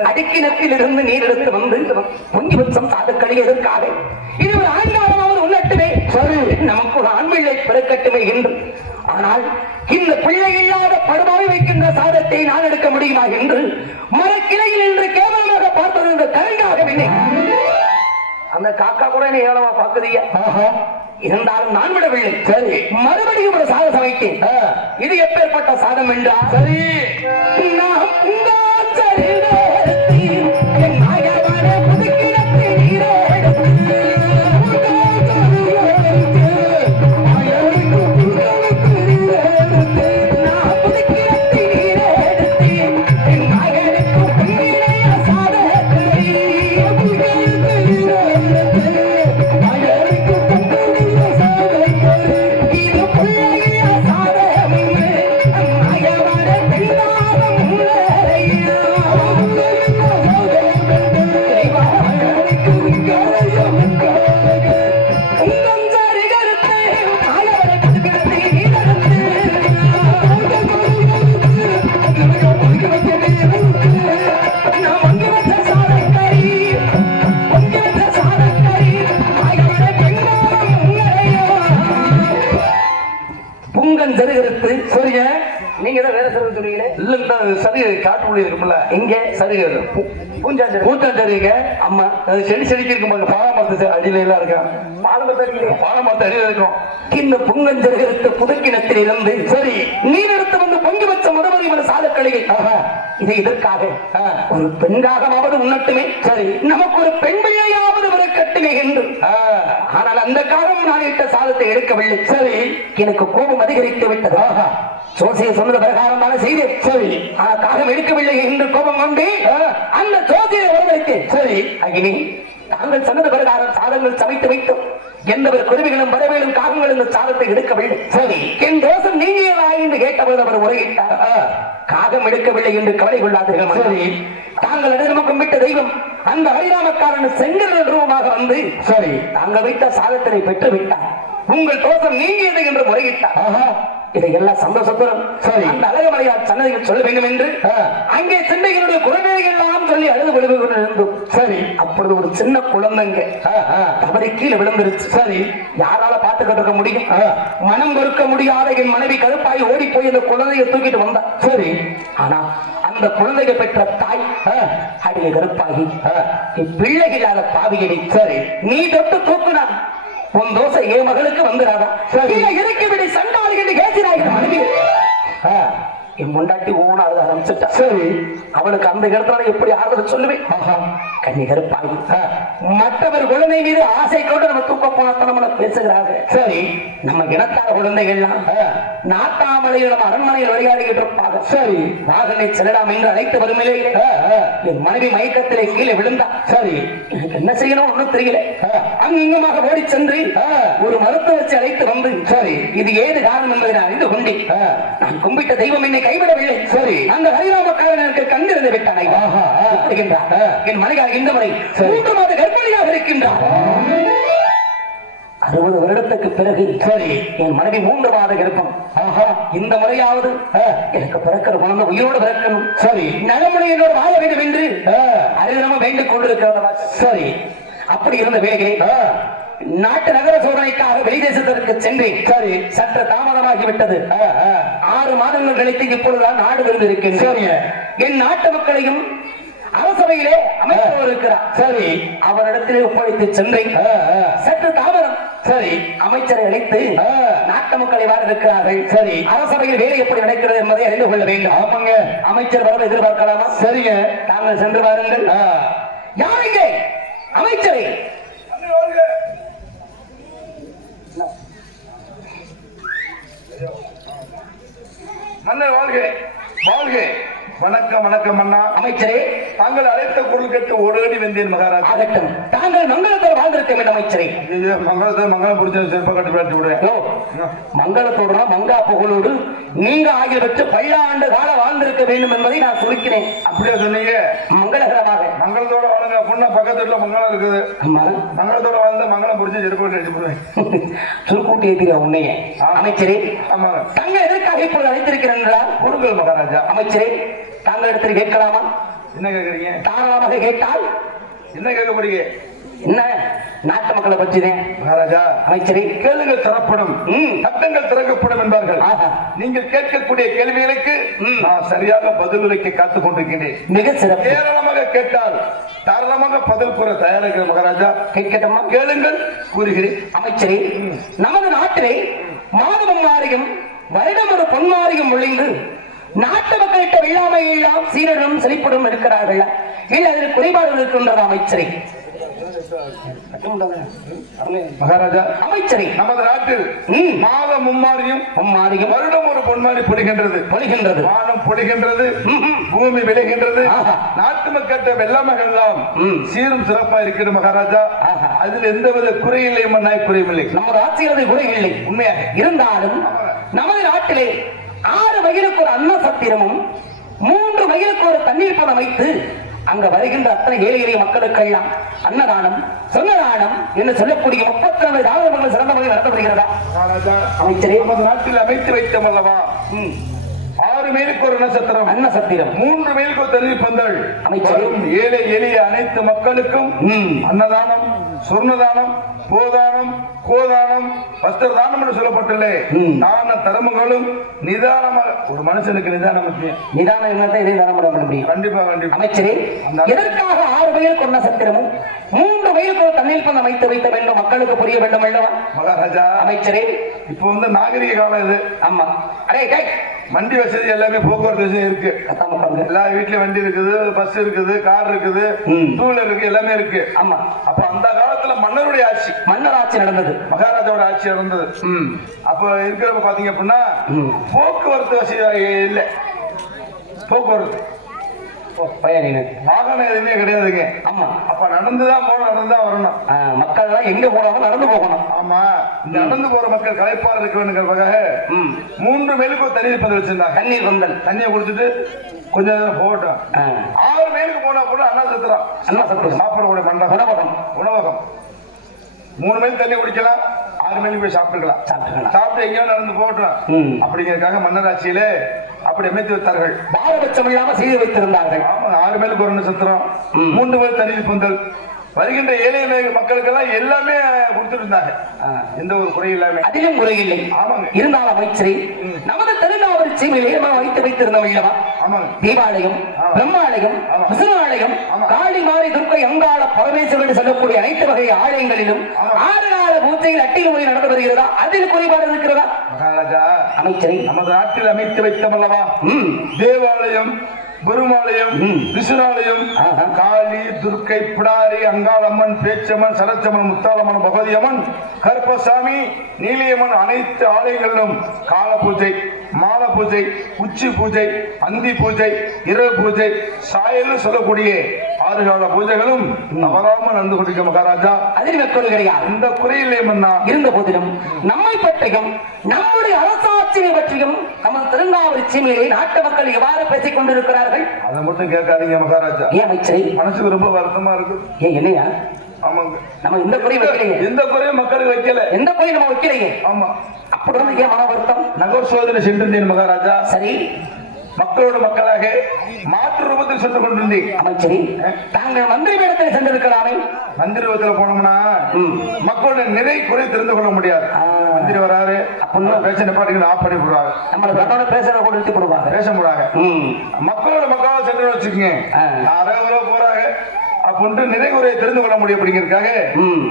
அடிக்கிணத்திலிருந்து நீர் எடுத்து வந்து கொஞ்சி வச்சம் சாதக்களி எதற்காக இது ஒரு ஆண்டாளமாவது உன்னட்டுமே நமக்கு ஒரு ஆண் பிள்ளை பிறக்கட்டுமே என்று. ஆனால் இந்த பிள்ளை இல்லாத படுமாறி வைக்கின்ற சாதத்தை நான் எடுக்க முடியுமா என்று மரக்கிளையில் என்று கேவலமாக பார்ப்பது இந்த கரண்டாகவில்லை. அந்த காக்கா கூட என்ன ஏழமா பார்க்குதிய இருந்தாலும் நான் விடவில்லை. சரி, மறுபடியும் ஒரு சாதம் சமைத்தேன். இது எப்பேற்பட்ட சாதம் என்றால் சரி நீங்க தான் வேற சொல்ல சொல்றீங்களே. இல்ல இந்த சரி காட்டுக்குள்ள இருக்கும்ல இங்க சரி பூஞ்சாஞ்சரிங்க. அம்மா அது செடி செடிக்கு இருக்கும் பாலமரத்து அடியில எல்லாம் இருக்கும். பாலமரத்து அடியில இருக்கும். இந்த புங்கஞ்சரிகரத்து புதுக்கிணத்தில் இருந்து சரி நீர் எடுத்து வந்து பொங்கி வச்ச முதல் சாதக்கலைகள் இதை இதற்காக ஒரு பெண்காகமாவது உண்ணட்டுமே. சரி நமக்கு ஒரு பெண் பிள்ளையாவது ஒரு கட்டுமே என்று. ஆனால் அந்த காலம் நான் இட்ட சாதத்தை எடுக்கவில்லை. சரி, எனக்கு கோபம் அதிகரித்து விட்டது. ஜோசிய சொன்னது பிரகாரம் தானே செய்தேன். சரி, ஆனால் காகம் எடுக்கவில்லை என்று கோபம் கொண்டு அந்த ஜோசியை வரவழைத்தேன். சரி, அகினி, தாங்கள் சொன்னது பிரகாரம் சாதங்கள் சமைத்து வைத்தோம். எந்த ஒரு குருவிகளும் வரவேலும் காகங்களும் இந்த சாதத்தை எடுக்கவில்லை. சரி, என் தோசம் நீங்களா என்று கேட்டபோது அவர் உரையிட்டார். காகம் எடுக்கவில்லை என்று கவலை கொள்ளாதீர்கள். சரி, தாங்கள் நடுநமக்கம் விட்ட தெய்வம் அந்த ஹரிராமக்காரன் செங்கல் ரூபமாக வந்து சரி தாங்கள் வைத்த சாதத்தினை பெற்று விட்டார். உங்கள் தோசம் நீங்கியது என்று முறையிட்டார். இதையெல்லாம் சந்தோஷத்துடன் சரி அந்த அழகுமலையார் சன்னதியில் சொல்ல வேண்டும் என்று அங்கே சிந்தைகளுடைய குழந்தைகள் எல்லாம் சொல்லி அழுது விழுந்து கொண்டிருந்தோம். சரி, அப்பொழுது ஒரு சின்ன குழந்தைங்க தவறி கீழே விழுந்துருச்சு. சரி, யாரால பார்த்துக்கிட்டு இருக்க முடியும்? மனம் பொறுக்க முடியாத என் மனைவி கருப்பாய் ஓடி போய் அந்த குழந்தையை தூக்கிட்டு வந்தா. சரி, ஆனா அந்த குழந்தையை பெற்ற தாய் அடியை கருப்பாகி பிள்ளைகளாத பாவியடி. சரி, நீ தொட்டு தூக்குனா உன் தோசை என் மகளுக்கு வந்துடாதா? இறக்கி விட சண்டாளி என்று கேட்கிறாய் மனைவி. என் முண்டாட்டி ஓன அழுத ஆரம்பிச்சுட்டா. சரி, அவளுக்கு அந்த இடத்துல எப்படி ஆறுதல் சொல்லுவேன்? கண்ணி கருப்பாகி மற்றவர் குழந்தை மீது ஆசை கொண்டு நம்ம தூக்க போனத்தனமான பேசுகிறாங்க. சரி, நம்ம இனத்தார குழந்தைகள்லாம் நாட்டாமலையில் நம்ம அரண்மனையில் விளையாடிக்கிட்டு இருப்பாங்க. சரி, வாகனை செல்லலாம் என்று அழைத்து வரும் நிலையிலே என் மனைவி மயக்கத்திலே கீழே விழுந்தா. சரி, எனக்கு என்ன செய்யணும் ஒன்றும் தெரியல. அங்குமாக ஓடி சென்று ஒரு மருத்துவ வச்சு அழைத்து வந்து சரி இது ஏது காரணம் என்பதை நான் அறிந்து கொண்டேன். நான் கும்பிட்ட தெய்வம் என்னை கைவிடவில்லை. சரி, அந்த ஹரிராமக்காரனுக்கு கண்டிருந்து விட்டானை என் மனைவி இந்த முறை 3 மாத கர்ப்பிணியாக இருக்கின்றார். 60 வருடத்துக்கு பிறகு சரி என் மனைவி 3 மாத கர்ப்பம். இந்த முறையாவது எனக்கு பிறக்கிற குழந்தை உயிரோடு பிறக்கணும். சரி, நலமுறை என்னோடு வாழ வேண்டும் என்று அரிதனமா வேண்டிக் கொண்டிருக்கிறதா. சரி, அப்படி இருந்த வேலையை நாட்டு நகர சோதனைக்காக வெளிதேசத்திற்கு சென்றேன். சரி, சற்று தாமதமாகிவிட்டது. 6 மாதங்கள் கழித்து இப்பொழுதுதான் நாடு விருந்திருக்கின்றேன். என் நாட்டு மக்களையும் அரசவையிலே அமைச்சர் இருக்கிறார். சரி, அவரிடத்திலே ஒப்படைத்து சென்றேன். சற்று தாமதம். சரி, அமைச்சரை அழைத்து நாட்டு மக்கள் எவ்வாறு இருக்கிறார்கள், சரி அரசவையில் வேலை எப்படி நடக்கிறது என்பதை அறிந்து கொள்ள வேண்டும். ஆமாங்க, அமைச்சர் வர எதிர்பார்க்கலாமா? சரிங்க, தாங்கள் சென்று வாருங்கள். யாருங்க அமைச்சரை? மன்னர் வாழ்க வாழ்க. வணக்கம் வணக்கம் அண்ணா. அமைச்சரே, தாங்கள் அழைத்த குரல் கேட்டு ஓடோடி வந்தேன் மகாராஜா. ஆகட்டும், தாங்கள் மங்களத்தோடு வாழ்ந்திருக்க வேண்டும் அமைச்சரே. மங்களத்தை மங்களம் பிடிச்ச சிறப்ப கட்டி பார்த்து விடுவேன். மங்களத்தோடு மங்கா புகழோடு நீங்க ஆகியவற்று 10 ஆண்டு கால வாழ்ந்திருக்க வேண்டும் என்பதை நான் சுருக்கினேன். அப்படியே சொன்னீங்க. மங்களகரமாக மங்களத்தோட வாழுங்க. பொண்ணு பக்கத்துல மங்களம் இருக்குது. மங்களத்தோட வாழ்ந்து மங்களம் பிடிச்சி சிறப்பு கட்டி அடிச்சு விடுவேன். சுருக்கூட்டி ஏற்றிய உன்னையே. அமைச்சரே, தங்கள் எதற்காக இப்பொழுது அழைத்திருக்கிறேன் என்றால் கொடுங்கள் மகாராஜா. அமைச்சரே, தாங்கள் இடத்தில் கேட்கலாமா? என்ன கேட்கறீங்க? தாராளமாக கேட்டால். என்ன கேட்க போறீங்க? என்ன நாட்டு மக்களை பற்றிதான் மகாராஜா. அமைச்சரே, கேளுங்கள் தரப்படும், சட்டங்கள் திறக்கப்படும் என்பார்கள். நீங்கள் கேட்கக்கூடிய கேள்விகளுக்கு நான் சரியாக பதிலுரைக்க காத்துக் கொண்டிருக்கின்றேன். மிக சிறப்பு. ஏராளமாக கேட்டால் தாராளமாக பதில் கூற தயாரிக்கிற மகாராஜா. கேட்கட்டமா? கேளுங்கள், கூறுகிறேன். அமைச்சரே, நமது நாட்டிலே மாதவம் மாறியும் வருடம் ஒரு பொன்மாரியும் ஒழிந்து நாட்டு மக்களிட்ட வெள்ளாமை எல்லாம் சீரனும் செழிப்புடன் இருக்கிறார்கள். இல்லை, அதில் குறைபாடு இருக்கின்றது அமைச்சரே. மகாராஜா, அமைச்சரே, நமது நாட்டில் மாதம் மும்மாரியும் வருடம் ஒரு பொன்மாரி பொழிகின்றது. வானம் பொழிகின்றது, பூமி விளைகின்றது. நாட்டு மக்கள் வெள்ளாமைகள் எல்லாம் சீரும் சிறப்பா இருக்கிறது மகாராஜா. அதில் எந்தவித குறையில்லை, மண்ணாய் குறையில்லை. நமது ஆட்சியில் குறையில்லை உண்மையாக இருந்தாலும் நமது நாட்டிலே 6 வயலுக்கு ஒரு அன்ன சத்திரமும் 3 வயலுக்கு ஒரு தண்ணீர் பணம் வைத்து அங்க வருகின்ற அத்தனை ஏழை எளிய மக்களுக்கெல்லாம் அன்னதானம் சொன்னதானம் என்று சொல்லக்கூடிய 32 தாவரங்கள் சிறந்த முறையில் நடத்தப்படுகிறதா? அமைச்சரே, நமது நாட்டில் அமைத்து வைத்தோம் அல்லவா? 6 மைலுக்கு ஒரு நட்சத்திரம், அன்ன சத்திரம், 3 மைலுக்கு ஒரு தண்ணீர் பந்தல். அமைச்சரும் ஏழை எளிய அனைத்து மக்களுக்கும் அன்னதானம், சொர்ணதானம், போதானம், கோதானம், வஸ்திரதானம் என்று சொல்லப்பட்டுள்ளே தான தர்மங்களும் நிதானமாக. ஒரு மனுஷனுக்கு நிதானம் முக்கியம். நிதானம் என்னத்தை இதை தானம் பண்ண முடியும். கண்டிப்பா கண்டிப்பா. அமைச்சரே, எதற்காக 6 வயலுக்கு ஒரு நட்சத்திரமும் 3 வயலுக்கு ஒரு தண்ணீர் பந்தம் அமைத்து வைத்த வேண்டும்? மக்களுக்கு புரிய வேண்டும் அல்லவா? மகாராஜா, அமைச்சரே, இப்போ நாகரிக காலம் இது. ஆமா. அரே வண்டி வசதி எல்லாமே போக்குவரத்து வசதி இருக்கு. கத்தாம உட்காருங்க. எல்லா வீட்லயும் வண்டி இருக்குது, பஸ் இருக்குது, கார் இருக்குது, டூ வீலர் இருக்கு, எல்லாமே இருக்கு. ஆமா. அப்ப அந்த காலத்துல மன்னருடைய ஆட்சி, மன்னர் ஆட்சி நடந்தது, மகாராஜாவோட ஆட்சி நடந்தது. அப்ப இருக்கிறப்ப பாத்தீங்க அப்படின்னா போக்குவரத்து வசதி இல்ல. போக்குவரத்து வாகனம் எதுவுமே கிடையாதுங்க. ஆமா. அப்ப நடந்துதான் போகணும், நடந்துதான் வரணும். மக்கள் எல்லாம் எங்க போனாலும் நடந்து போகணும். ஆமா. நடந்து போற மக்கள் களைப்பாக இருக்க வேண்டுங்கிறதுக்காக 3 மைலுக்கு ஒரு தண்ணீர் பந்தல் வச்சிருந்தாங்க. தண்ணீர் பந்தல். தண்ணியை குடிச்சிட்டு கொஞ்ச நேரம் போகட்டும். 6 மைலுக்கு போனா கூட அண்ணா சத்திரம், அண்ணா சத்திரம் சாப்பிடக்கூடிய மண்டபம், உணவகம். 3 மைல் தண்ணி குடிக்கலாம், 6 மைலுக்கு போய் சாப்பிட்டுக்கலாம். சாப்பிட்டு எங்கேயோ நடந்து போகட்டும் அப்படிங்கிறதுக்காக மன்னராட்சியில அப்படி அமைத்து வைத்தார்கள். பாரபட்சம் இல்லாம செய்து வைத்திருந்தார்கள். ஆமா. 6 மைலுக்கு ஒரு சத்திரம், 3 மைல் தண்ணீர் பந்தல். வருகின்ற ஏழை மக்களுக்கெல்லாம் எல்லாமே கொடுத்துருந்தாங்க. எந்த ஒரு குறை இல்லாம. அதிலும் குறையில்லை. ஆமாங்க. இருந்தாலும் அமைச்சரே, நமது திருநாவல் சீமையிலே வைத்து வைத்திருந்தோம் இல்லவா? ஆமாங்க. தீபாலயம், பிரம்மாலயம், விஷ்ணுவாலயம், காளி மாரி துர்க்கை அங்காள பரமேஸ்வரன் சொல்லக்கூடிய அனைத்து வகை ஆலயங்களிலும் 6 கால பூஜைகள் அட்டில் முறை நடந்து வருகிறதா? அதில் குறைபாடு இருக்கிறதா? மகாராஜா, அமைச்சரை நமது நாட்டில் அமைத்து வைத்தோம் அல்லவா? தேவாலயம், பெருமாலயம், விஷ்ணுவாலயம், காளி, துர்க்கை, பிடாரி, அங்காளம்மன், பேச்சம்மன், சரச்சம்மன், முத்தாளம்மன், பகவதி அம்மன், கருப்பசாமி, நீலியம்மன் அனைத்து ஆலயங்களிலும் கால பூஜை, மால பூஜை, உச்சி பூஜை, அந்தி பூஜை, இரவு பூஜை, சாயல் சொல்லக்கூடிய 6 கால பூஜைகளும் தவறாமல் நடந்து கொண்டிருக்க மகாராஜா. அதில் வெப்பது கிடையாது. இந்த குறையில்லை மன்னா. இருந்த போதிலும் நம்மை பற்றியும் நம்முடைய அரசாட்சியை பற்றியும் நமது திருநாவல் சீமையிலே நாட்டு மக்கள் எவ்வாறு பேசிக் கொண்டிருக்கிறார்கள் அதை மட்டும் கேட்காதீங்க மகாராஜா. ஏன் அமைச்சரை? மனசுக்கு ரொம்ப வருத்தமா இருக்கு. ஏன் என்னையா? ஆமாங்க. நம்ம இந்த குறையை வைக்கலையே. எந்த குறையும் மக்களுக்கு வைக்கல. எந்த குறையும் நம்ம வைக்கலையே. ஆமா. அப்படி வந்து ஏன் மன வருத்தம்? நகர் சோதனை சென்றிருந்தேன் மகாராஜா. சரி. மக்களோட மக்களாக மாற்று ரூபத்தில் சென்று கொண்டிருந்தேன். அமைச்சரி, தாங்கள் மந்திரி பீடத்தில் சென்றிருக்கலாமே. மந்திரி ரூபத்தில் போனோம்னா மக்களோட நிறை குறை தெரிந்து கொள்ள முடியாது. மந்திரி வராரு அப்படின்னு பேச நிப்பாட்டிக்கு ஆஃப் பண்ணி விடுவாங்க. நம்மளோட பேசுற கூட எடுத்து கொடுப்பாங்க, பேச முடியாங்க. மக்களோட மக்களாக சென்று வச்சுக்கோங்க. யாரோ போறாங்க அப்படின்ட்டு நிறைகுறையை தெரிந்து கொள்ள முடியும் அப்படிங்கிறதுக்காக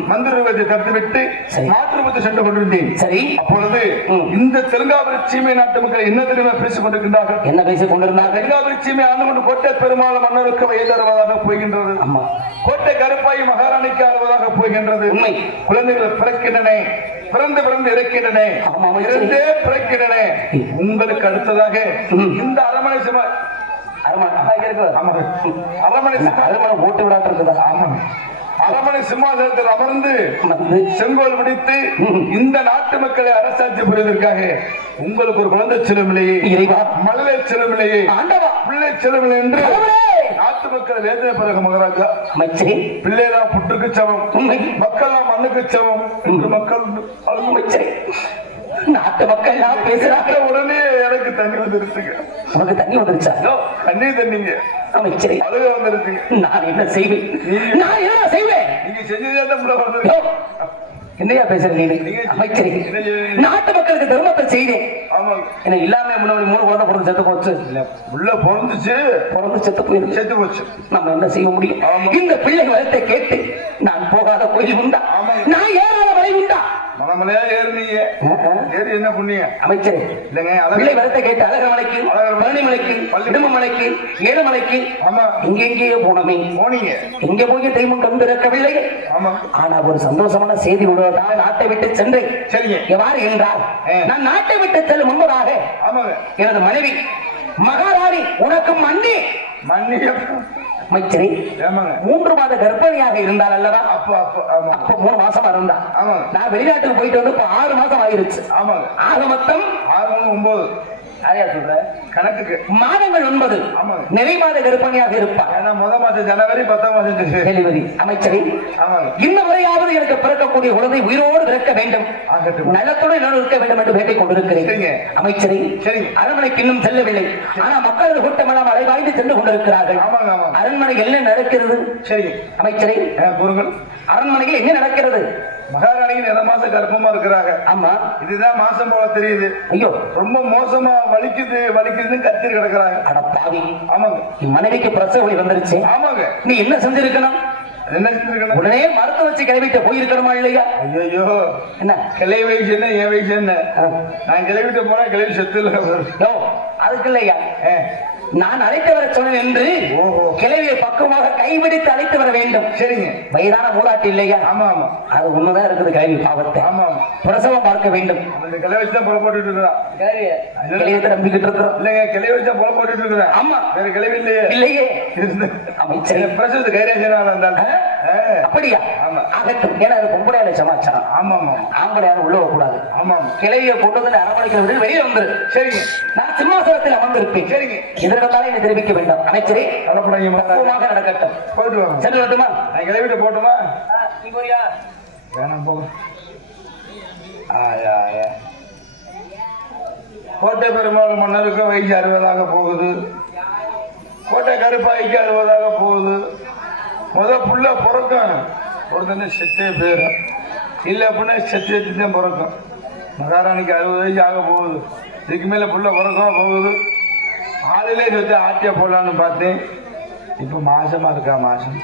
மந்திர ரூபத்தை தடுத்து விட்டு மாற்று ரூபத்தை சென்று கொண்டிருந்தேன். சரி. அப்பொழுது இந்த தெலுங்காபுரி சீமை நாட்டு மக்கள் என்ன தெரியுமா பேசிக் கொண்டிருக்கின்றார்கள்? என்ன பேசிக் கொண்டிருந்தார்கள்? தெலுங்காபுரி சீமை ஆண்டு கொண்டு கோட்டை பெருமாள் மன்னருக்கு வயது 60 போகின்றது. கோட்டை கருப்பாய் மகாராணிக்கு 60 போகின்றது. உண்மை. குழந்தைகள் பிறக்கின்றன, பிறந்து இறக்கின்றன, இருந்தே பிறக்கின்றன. உங்களுக்கு அடுத்ததாக இந்த அரண்மனை சுமார் அரண்மனை சிம்மாசனத்தில் அமர்ந்து செங்கோல் பிடித்து இந்த நாட்டு மக்களை அரசாட்சி புரிவதற்காக உங்களுக்கு ஒரு குழந்தை செல்வமில்லையே, மழலை செல்வமில்லையே, பிள்ளை செல்வமில்லை என்று நாட்டு மக்கள் வேதனை பிறகு மகாராஜா. பிள்ளைதான் புற்றுக்கு சமம், மக்கள் மண்ணுக்கு சமம் என்று மக்கள் நாட்டு மக்கள் பேசுறாங்க. உடனே எனக்கு தண்ணி வந்துருச்சுங்க. உனக்கு தண்ணி வந்துருச்சா? தண்ணிங்க அமைச்சரே, அழுக வந்துருச்சுங்க. நான் என்ன செய்வேன்? நீங்க செஞ்சதே என்னையா பேசுற நீங்க? அமைச்சரே, நாட்டு மக்களுக்கு தர்மத்தை செய்தேன். என்ன இல்லாம முன்னாடி 3 குழந்தை பிறந்து செத்து போச்சு. உள்ள பிறந்து செத்து போச்சு. நம்ம என்ன செய்ய முடியும்? இந்த பிள்ளை வளத்தை கேட்டு நான் போகாத கோயில் உண்டா? நான் ஏறாத மலை உண்டா? மலமலையா ஏறினீங்க, ஏறி என்ன புண்ணிய? அமைச்சரே, இல்லங்க பிள்ளை வளத்தை கேட்டு அழகமலைக்கு, பழனிமலைக்கு, இடுமலைக்கு, ஏழுமலைக்கு, ஆமா எங்கெங்கேயோ போனமே. போனீங்க. எங்க போய் தெய்வம் கண்டு இறக்கவில்லை. ஆமா. ஆனா ஒரு சந்தோஷமான செய்தி விடுவதாக நாட்டை விட்டு சென்றேன். சரிங்க. எவ்வாறு என்றால், நான் நாட்டை விட்டு செல்லும் முன்பதாக எனது மனைவி மகாராணி உனக்கும் மன்னி அமைச்சரே 3 மாத கர்ப்பிணியாக இருந்தால் அல்லவா? அப்ப 3 மாசமா இருந்தா. நான் வெளிநாட்டுக்கு போயிட்டு வந்து 6 மாசம் ஆயிருச்சு. ஆக மொத்தம் 9 கணக்குக்கு மாதங்கள் 9 நிறை மாத கர்ப்பிணியாக இருப்பார். முதல் மாதம் ஜனவரி, 10ஆம் மாதம் டெலிவரி. அமைச்சரே, இந்த முறையாவது எனக்கு பிறக்கக்கூடிய குழந்தை உயிரோடு பிறக்க வேண்டும், நலத்துடன் இருக்க வேண்டும் என்று வேண்டிக் கொண்டிருக்கிறேன். அமைச்சரே, அரண்மனைக்கு இன்னும் செல்லவில்லை. ஆனா மக்களது கூட்டமெல்லாம் அலைவாய்ந்து சென்று கொண்டிருக்கிறார்கள். அரண்மனையில் என்ன நடக்கிறது? சரி அமைச்சரே, அரண்மனையில் என்ன நடக்கிறது? மகாராணி 2 மாசம் கர்ப்பமா இருக்கிறாங்க. ஆமா. இதுதான் மாசம் போல தெரியுது. ஐயோ, ரொம்ப மோசமா வலிக்குதுன்னு கத்தி கிடக்குறாங்க. அட பாவி. ஆமாங்க. மனைவிக்கு பிரசவ வலி வந்துருச்சு. ஆமாங்க. நீ என்ன செஞ்சிருக்கணும்? என்ன செஞ்சிருக்கணும்? உடனே மருத்துவ வச்சு கிளம்பிட்டு போயிருக்கணுமா இல்லையா? ஐயோ, என்ன கிளை வயசு என்ன என் வயசு என்ன? ஆ. நான் கிளவிட்டு போனா கிளவி செத்து இல்லை. நோ, அதுக்கு இல்லையா, நான் அழைத்து வர சொன்னேன் என்று ஓஹோ. கிளவியை பக்குவமாக கைபிடித்து அழைத்து வர வேண்டும். சரிங்க. வயதான மூதாட்டி இல்லையா? ஆமா ஆமா அது உண்மைதான் இருக்குது. கிளவி பாவத்தை ஆமா ஆமா. பிரசவம் பார்க்க வேண்டும். அந்த கிளை வச்சு தான் பொல போட்டுட்டு இருக்கிறான். கிளவியத்தை நம்பிக்கிட்டு இருக்கிறோம். இல்லைங்க, கிளை வச்சு தான் பொல போட்டுட்டு இருக்கிறேன். ஆமா. வேற கிளவி இல்லையே. இல்லையே. இருந்து அமைச்சர் பிரசவத்து கைரேஜனா இருந்தால் அப்படியா? ஆமா. ஆகட்டும். ஏன்னா அது பொம்பளையால சமாச்சாரம். ஆமா ஆமா ஆம்பளை யாரும் உள்ள கூடாது. ஆமா. கிளைய கொண்டு வந்து அரவணைக்கிறது வெளியே வந்துரு. சரிங்க. நான் சிம்மாசனத்தில் அமர்ந்திருப்பேன். சரிங்க. இதனால என்ன தெரிவிக்க வேண்டாம். அமைச்சரே கலப்படாங்க பக்குவமாக நடக்கட்டும். போட்டு வாங்க. சென்று வரட்டுமா? நான் கிளவிட்டு போட்டுமா? நீ போறியா? வேணாம் போக. ஆயா ஆயா. கோட்டை பெருமாள் மன்னருக்கு வயசு 60 போகுது. கோட்டை கருப்பாய்க்கு 60 போகுது. புள்ள பிறக்கும் பிறந்த செத்தே பேரும் இல்லை அப்படின்னா செத்து தான் பிறக்கும். மகாராணிக்கு 60 வயசு ஆக போகுது. இதுக்கு மேலே புள்ள பிறக்கும் போகுது. ஆளிலே சொத்து ஆட்டியா போடலான்னு பார்த்தேன். இப்போ மாசமா இருக்கா மாசம்.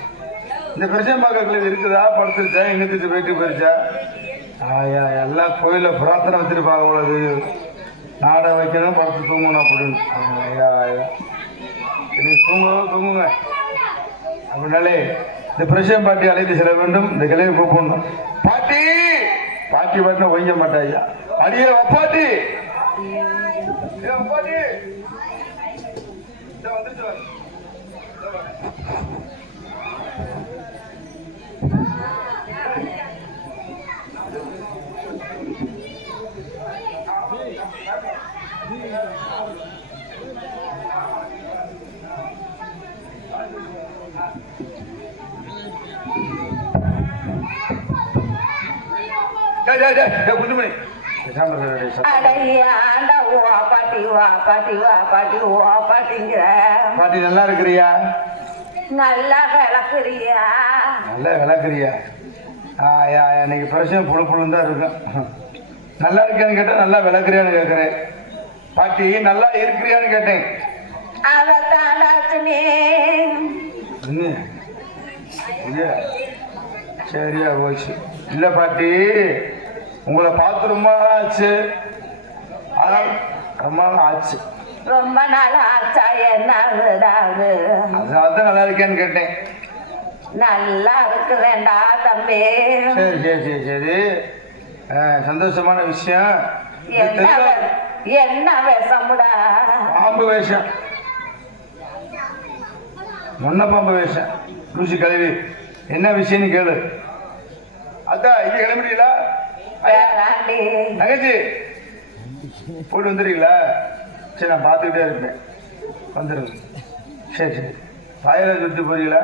இந்த பிரச்சனை பார்க்கல இருக்குதா, படுத்துருச்சா, எங்கத்துட்டு போயிடுச்சா? ஆயா, எல்லாம் கோயிலில் பிரார்த்தனை வச்சுருப்பாங்க. அவ்வளவு நாடை வைக்கணும், படுத்து தூங்கணும் அப்படின்னு. ஐயா ஐயா, சரி தூங்குங்க. அப்படின்னாலே இந்த பிரசியம் பாட்டி அழைத்து செல்ல வேண்டும். இந்த கிளையை கூப்பிடணும். பாட்டி பாட்டி பாட்டினா ஒய்ய மாட்டாயா. அடியே வப்பாட்டி, வப்பாட்டி வந்துட்டு குத்துமணி பாட்டி நல்லா இருக்கிறியா? நல்லா விளக்குறியா? நல்லா விளக்குறியா? ஆயா, இன்னைக்கு பிரச்சனை புழு புழுன்னு தான் இருக்கும். நல்லா இருக்கியான்னு கேட்டேன், நல்லா விளக்குறியான்னு கேட்குறேன். பாட்டி நல்லா இருக்கிறியான்னு கேட்டேன். சரியா போச்சு. இல்லை பாட்டி, உங்களை பார்த்து ரொம்ப நாள் ஆச்சு. ஆனால் ரொம்ப நாள் ஆச்சு. ரொம்ப நாள் ஆச்சா? என்ன அதனால தான் நல்லா இருக்கேன்னு கேட்டேன். நல்லா இருக்குறேன்டா தம்பி. சரி சரி சரி சரி, சந்தோஷமான விஷயம். என்ன வேஷமுடா? பாம்பு வேஷம், முன்ன பாம்பு வேஷம். லூசி கழுவி என்ன விஷயம்னு கேளு. அதான் இங்க கிளம்பிட்டீங்களா? தங்கச்சி போட்டு வந்துடுறீங்களா? சரி, நான் பார்த்துக்கிட்டே இருப்பேன். வந்துடுங்க. சரி சரி. வாயில சுற்றி போறீங்களா?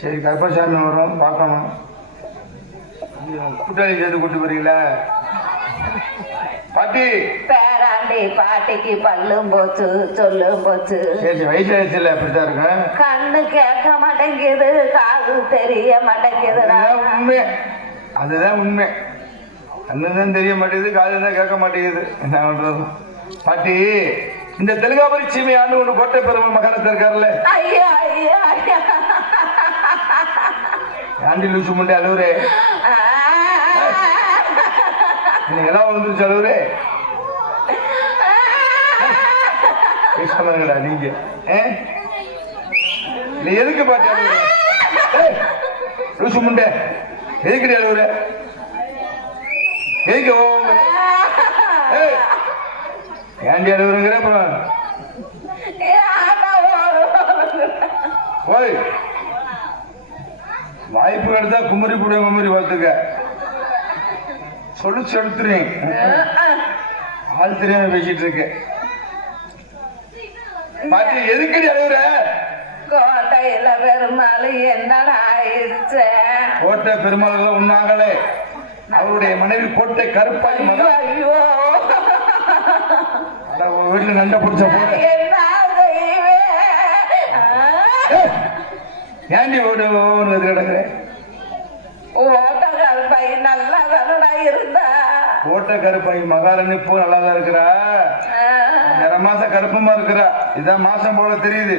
சரி, கருப்பசாமி வரும், பார்க்கணும். கூட்டாளி சேர்த்து கூட்டு போறீங்களா? பாட்டி பேராண்டி பாட்டிக்கு பல்லும் போச்சு, சொல்லும் போச்சு. சரி, வயசு ஆயிடுச்சுல, அப்படித்தான் இருக்கும். கண்ணு கேட்க மாட்டேங்குது, காது தெரிய மாட்டேங்குது. உண்மை, அதுதான் உண்மை. கண்ணுதான் தெரிய மாட்டேங்குது, காது தான் கேட்க மாட்டேங்குது. என்ன பண்றது? பாட்டி, இந்த தெலுங்காபுரி சீமை ஆண்டு ஒன்று கோட்டை பெருமாள் மகாரத்தில் இருக்காருல்ல, ஐயா ஐயா ஆண்டி லூசு முண்டே அழுவுரே, நீங்க எல்லாம் வந்துருச்சு அழுவுரே. பேசாமடா நீங்க. நீ எதுக்கு பாட்டி அழுவுற? லூசு முண்டே, எதுக்குடி அழுவுற? எதுக்கு ஏண்டி அழுவுறங்கிற? அப்புறம் ஓய், வாய்ப்பு எடுத்தா குமரி புடைய குமரி பார்த்துக்க. சொல்லு செலுத்துறேன். ஆள் தெரியாம பேசிட்டு இருக்க. பாட்டி எதுக்கடி அழுவுற? கோட்டையில பெருமாள் என்னடா ஆயிடுச்சு? கோட்டை பெருமாள் உண்ணாங்களே, அவருடைய மனைவி கோட்டை கருப்பாய் மகன். ஐயோ, வீட்டுல நண்ட பிடிச்ச போட என்ன செய்வேன்? ஏண்டி ஓடு கிடக்குறேன்? ஓட்டங்கள் பையன் நல்லா தானடா இருந்தா. கோட்டை கருப்பாய் மகாராணி இப்போ நல்லா தான் இருக்கிறா. 2 மாசம் கருப்பமா இருக்கிறா. இதான் மாசம் போல தெரியுது.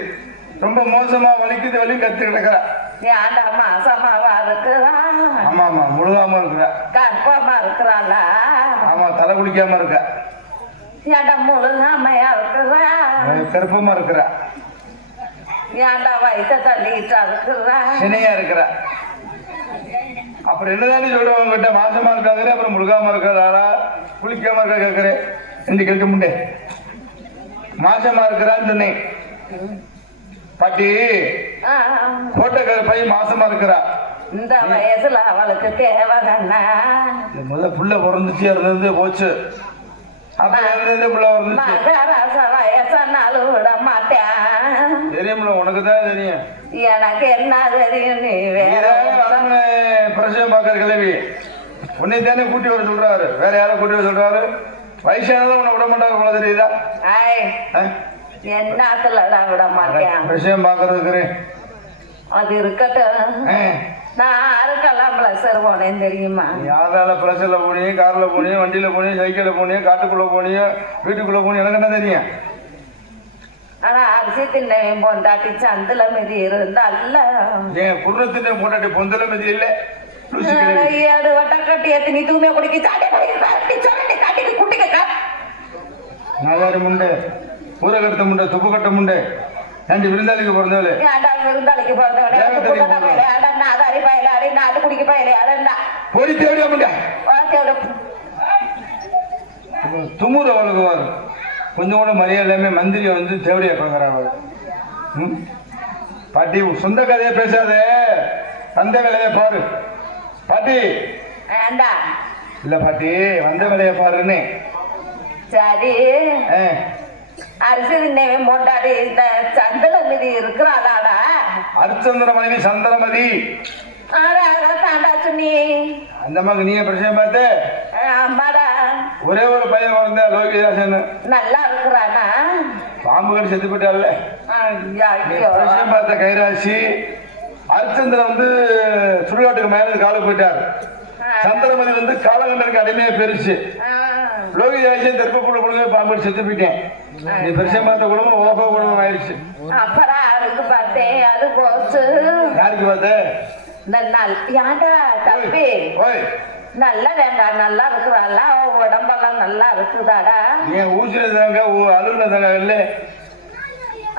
ரொம்ப மோசமா வலிக்குது, வலி கத்து கிடக்குறா. ஏன்டா மாசமாவா இருக்கிறா? ஆமா ஆமா முழுகாம இருக்கிற. கற்பமா இருக்கிறாளா? ஆமா தலை குளிக்காம இருக்க. ஏன்டா முழுகாமையா இருக்கிறா? கருப்பமா இருக்கிற. ஏன்டா வயிற்ற தள்ளிக்கிட்டா இருக்கிறா? சினையா இருக்கிற. அப்புறம் என்னதானே சொல்றேன் உங்ககிட்ட, மாசமா இருக்காங்க அப்புறம் முழுகாம இருக்கிறாரா குளிக்காம இருக்க கேட்கிறேன். இந்த கேட்க முண்டே மாசமா இருக்கிறான்னு சொன்னேன். பாட்டி கோட்டைக்கார பையன் மாசமா இருக்கிறா. இந்த வயசுல அவளுக்கு தேவைதானா? முதல்ல புள்ள பிறந்துச்சு இருந்தது போச்சு. அப்புறம் இருந்தது புள்ள பிறந்துச்சு. மகாராச வயசானாலும் விட மாட்டேன். தெரியும்ல, உனக்கு தான் தெரியும். எனக்கு என்ன தெரியும்? நீ வேற பிரசவம் பார்க்கற கிளவி உன்னை தானே கூட்டி வர சொல்றாரு, வேற யாரும் கூட்டி வர சொல்றாரு? வயசானதான் உன்னை விட மாட்டாங்க போல தெரியுதா? என்னத்துலடா விட மாட்டேன். பிரசவம் பார்க்கறதுக்கு அது இருக்கட்டும். நான் யாருக்கெல்லாம் பிளஸர் போனேன் தெரியுமா? யாரால பிரசர்ல போனியும், கார்ல போனியும், வண்டியில போனியும், சைக்கிள்ல போனியும், காட்டுக்குள்ள போனியும், வீட்டுக்குள்ள போனியும், எனக்கு என்ன தெரியும்? ஆனா அரிசி தின்னவன் பொண்டாட்டி சந்தில மிதி இருந்தால ஏன் குடும்பத்தின பொண்டாட்டி பொந்தல மிதி இல்ல? அது வட்ட கட்டி எத்தி நீ தூமே குடிக்க சாட்டி காட்டிக்கு குட்டிக்க நாலாறு முண்டை, ஊரை கட்ட முண்டை, துப்பு கட்ட முண்டை, ரெண்டு விருந்தாளிக்கு பிறந்தவளு. ஏன்டா விருந்தாளிக்கு பிறந்தவளே? நாதாரி பயலாடி நாட்டு குடிக்க பயலையாடா போய் தேடியா முண்டை துமுற வழங்குவார். கொஞ்சம் கூட மரியாதை இல்லாம மந்திரியை வந்து தேவடியா பார்க்கறாங்க. பாட்டி சொந்த கதையை பேசாத, வந்த வேலையை பாரு பாட்டி. ஏண்டா இல்ல பாட்டி, வந்த வேலையை பாருன்னு. சரி, அரிசி தின்னவன் பொண்டாட்டி இந்த சந்தில மிதி இருக்கிறாளாடா? அரிச்சந்திர மனைவி சந்திரமதி. தாண்டா சுனி அந்த மாதிரி நீங்க பிரச்சனை பார்த்து ஆமாடா. ஒரே ஒரு பையன் வந்தா லோகிதாசன். நல்லா இருக்கிறானா? பாம்பு கடி செத்து போயிட்டால. பிரச்சனை பார்த்த கைராசி. அரிச்சந்திரன் வந்து சுடுகாட்டுக்கு மேல காலுக்கு போயிட்டார். சந்திரமதி வந்து காலகண்டனுக்கு அடிமையா பெருச்சு. லோகிதாசன் தெற்பக்குள்ள கொடுங்க பாம்பு கடி செத்து போயிட்டேன். நீ பிரச்சனை பார்த்த குடும்பம் ஓப குடும்பம் ஆயிடுச்சு. அப்புறம் அதுக்கு பார்த்தேன், அது போச்சு. யாருக்கு பார்த்த? இந்த ஏன்டா தம்பி நல்லா வேண்டாம், நல்லா இருக்கிறாளா? உடம்பெல்லாம் நல்லா இருக்குதாடா? ஏன் ஊசினதாங்க அழுகுனதாங்க இல்ல?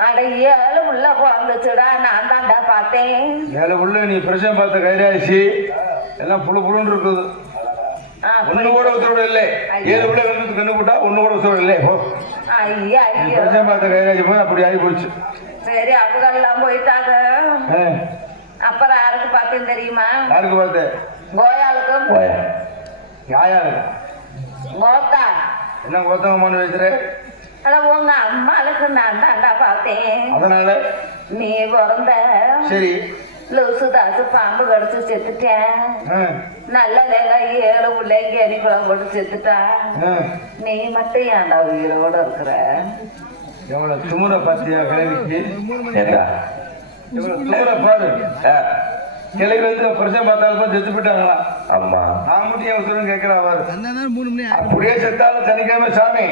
அட 7 உள்ள பிறந்துச்சுடா, நான் தாண்டா பார்த்தேன். 7 உள்ள நீ பிரச்சனை பார்த்த கைராசி எல்லாம் புழு புழுன்னு இருக்குது. ஒண்ணு கூட உத்தரவு இல்லை. 7 உள்ள கண்டு கண்ணு போட்டா ஒண்ணு கூட உத்தரவு இல்லை. ஐயா ஐயோ, பிரச்சனை பார்த்த கைராசி போய் அப்படி ஆகி போச்சு. சரி, அவங்கெல்லாம் போயிட்டாங்க. அப்புறம் யாருக்கு பார்த்தேன் தெரியுமா? யாருக்கு பார்த்த? கோயாளுக்கும் யாருக்கு? கோத்தா. என்ன கோத்தகமான வைக்கிற? ஆனா உங்க அம்மாளுக்கு நான் தாண்டா பார்த்தேன். அதனால நீ பிறந்த சரி லூசு தாசு பாம்பு கடிச்சு செத்துட்டேன். நல்லதேங்க 7 பிள்ளைங்க எரிக்குளம் போட்டு செத்துட்டா. நீ மட்டும் ஏன்டா உயிரோட இருக்கிற? எவ்வளவு துமுற பாத்தியா கிழவிக்கு? எவ்வளவு துமுற பாரு. கிளவி வந்து பிரச்சனை பார்த்தாலும் செத்து போயிட்டாங்களா? ஆமா. நான் மட்டும் என் உத்தரவு கேட்கிறா பாரு. அப்படியே செத்தாலும் சனிக்கிழமை சாமி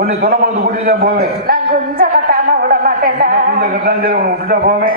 உன்னை துணை பொழுது கூட்டிட்டு தான் போவேன். நான் குஞ்ச கட்டாம விட மாட்டேன்டா. இந்த கட்டாஞ்சல உன்னை விட்டுட்டா போவேன்.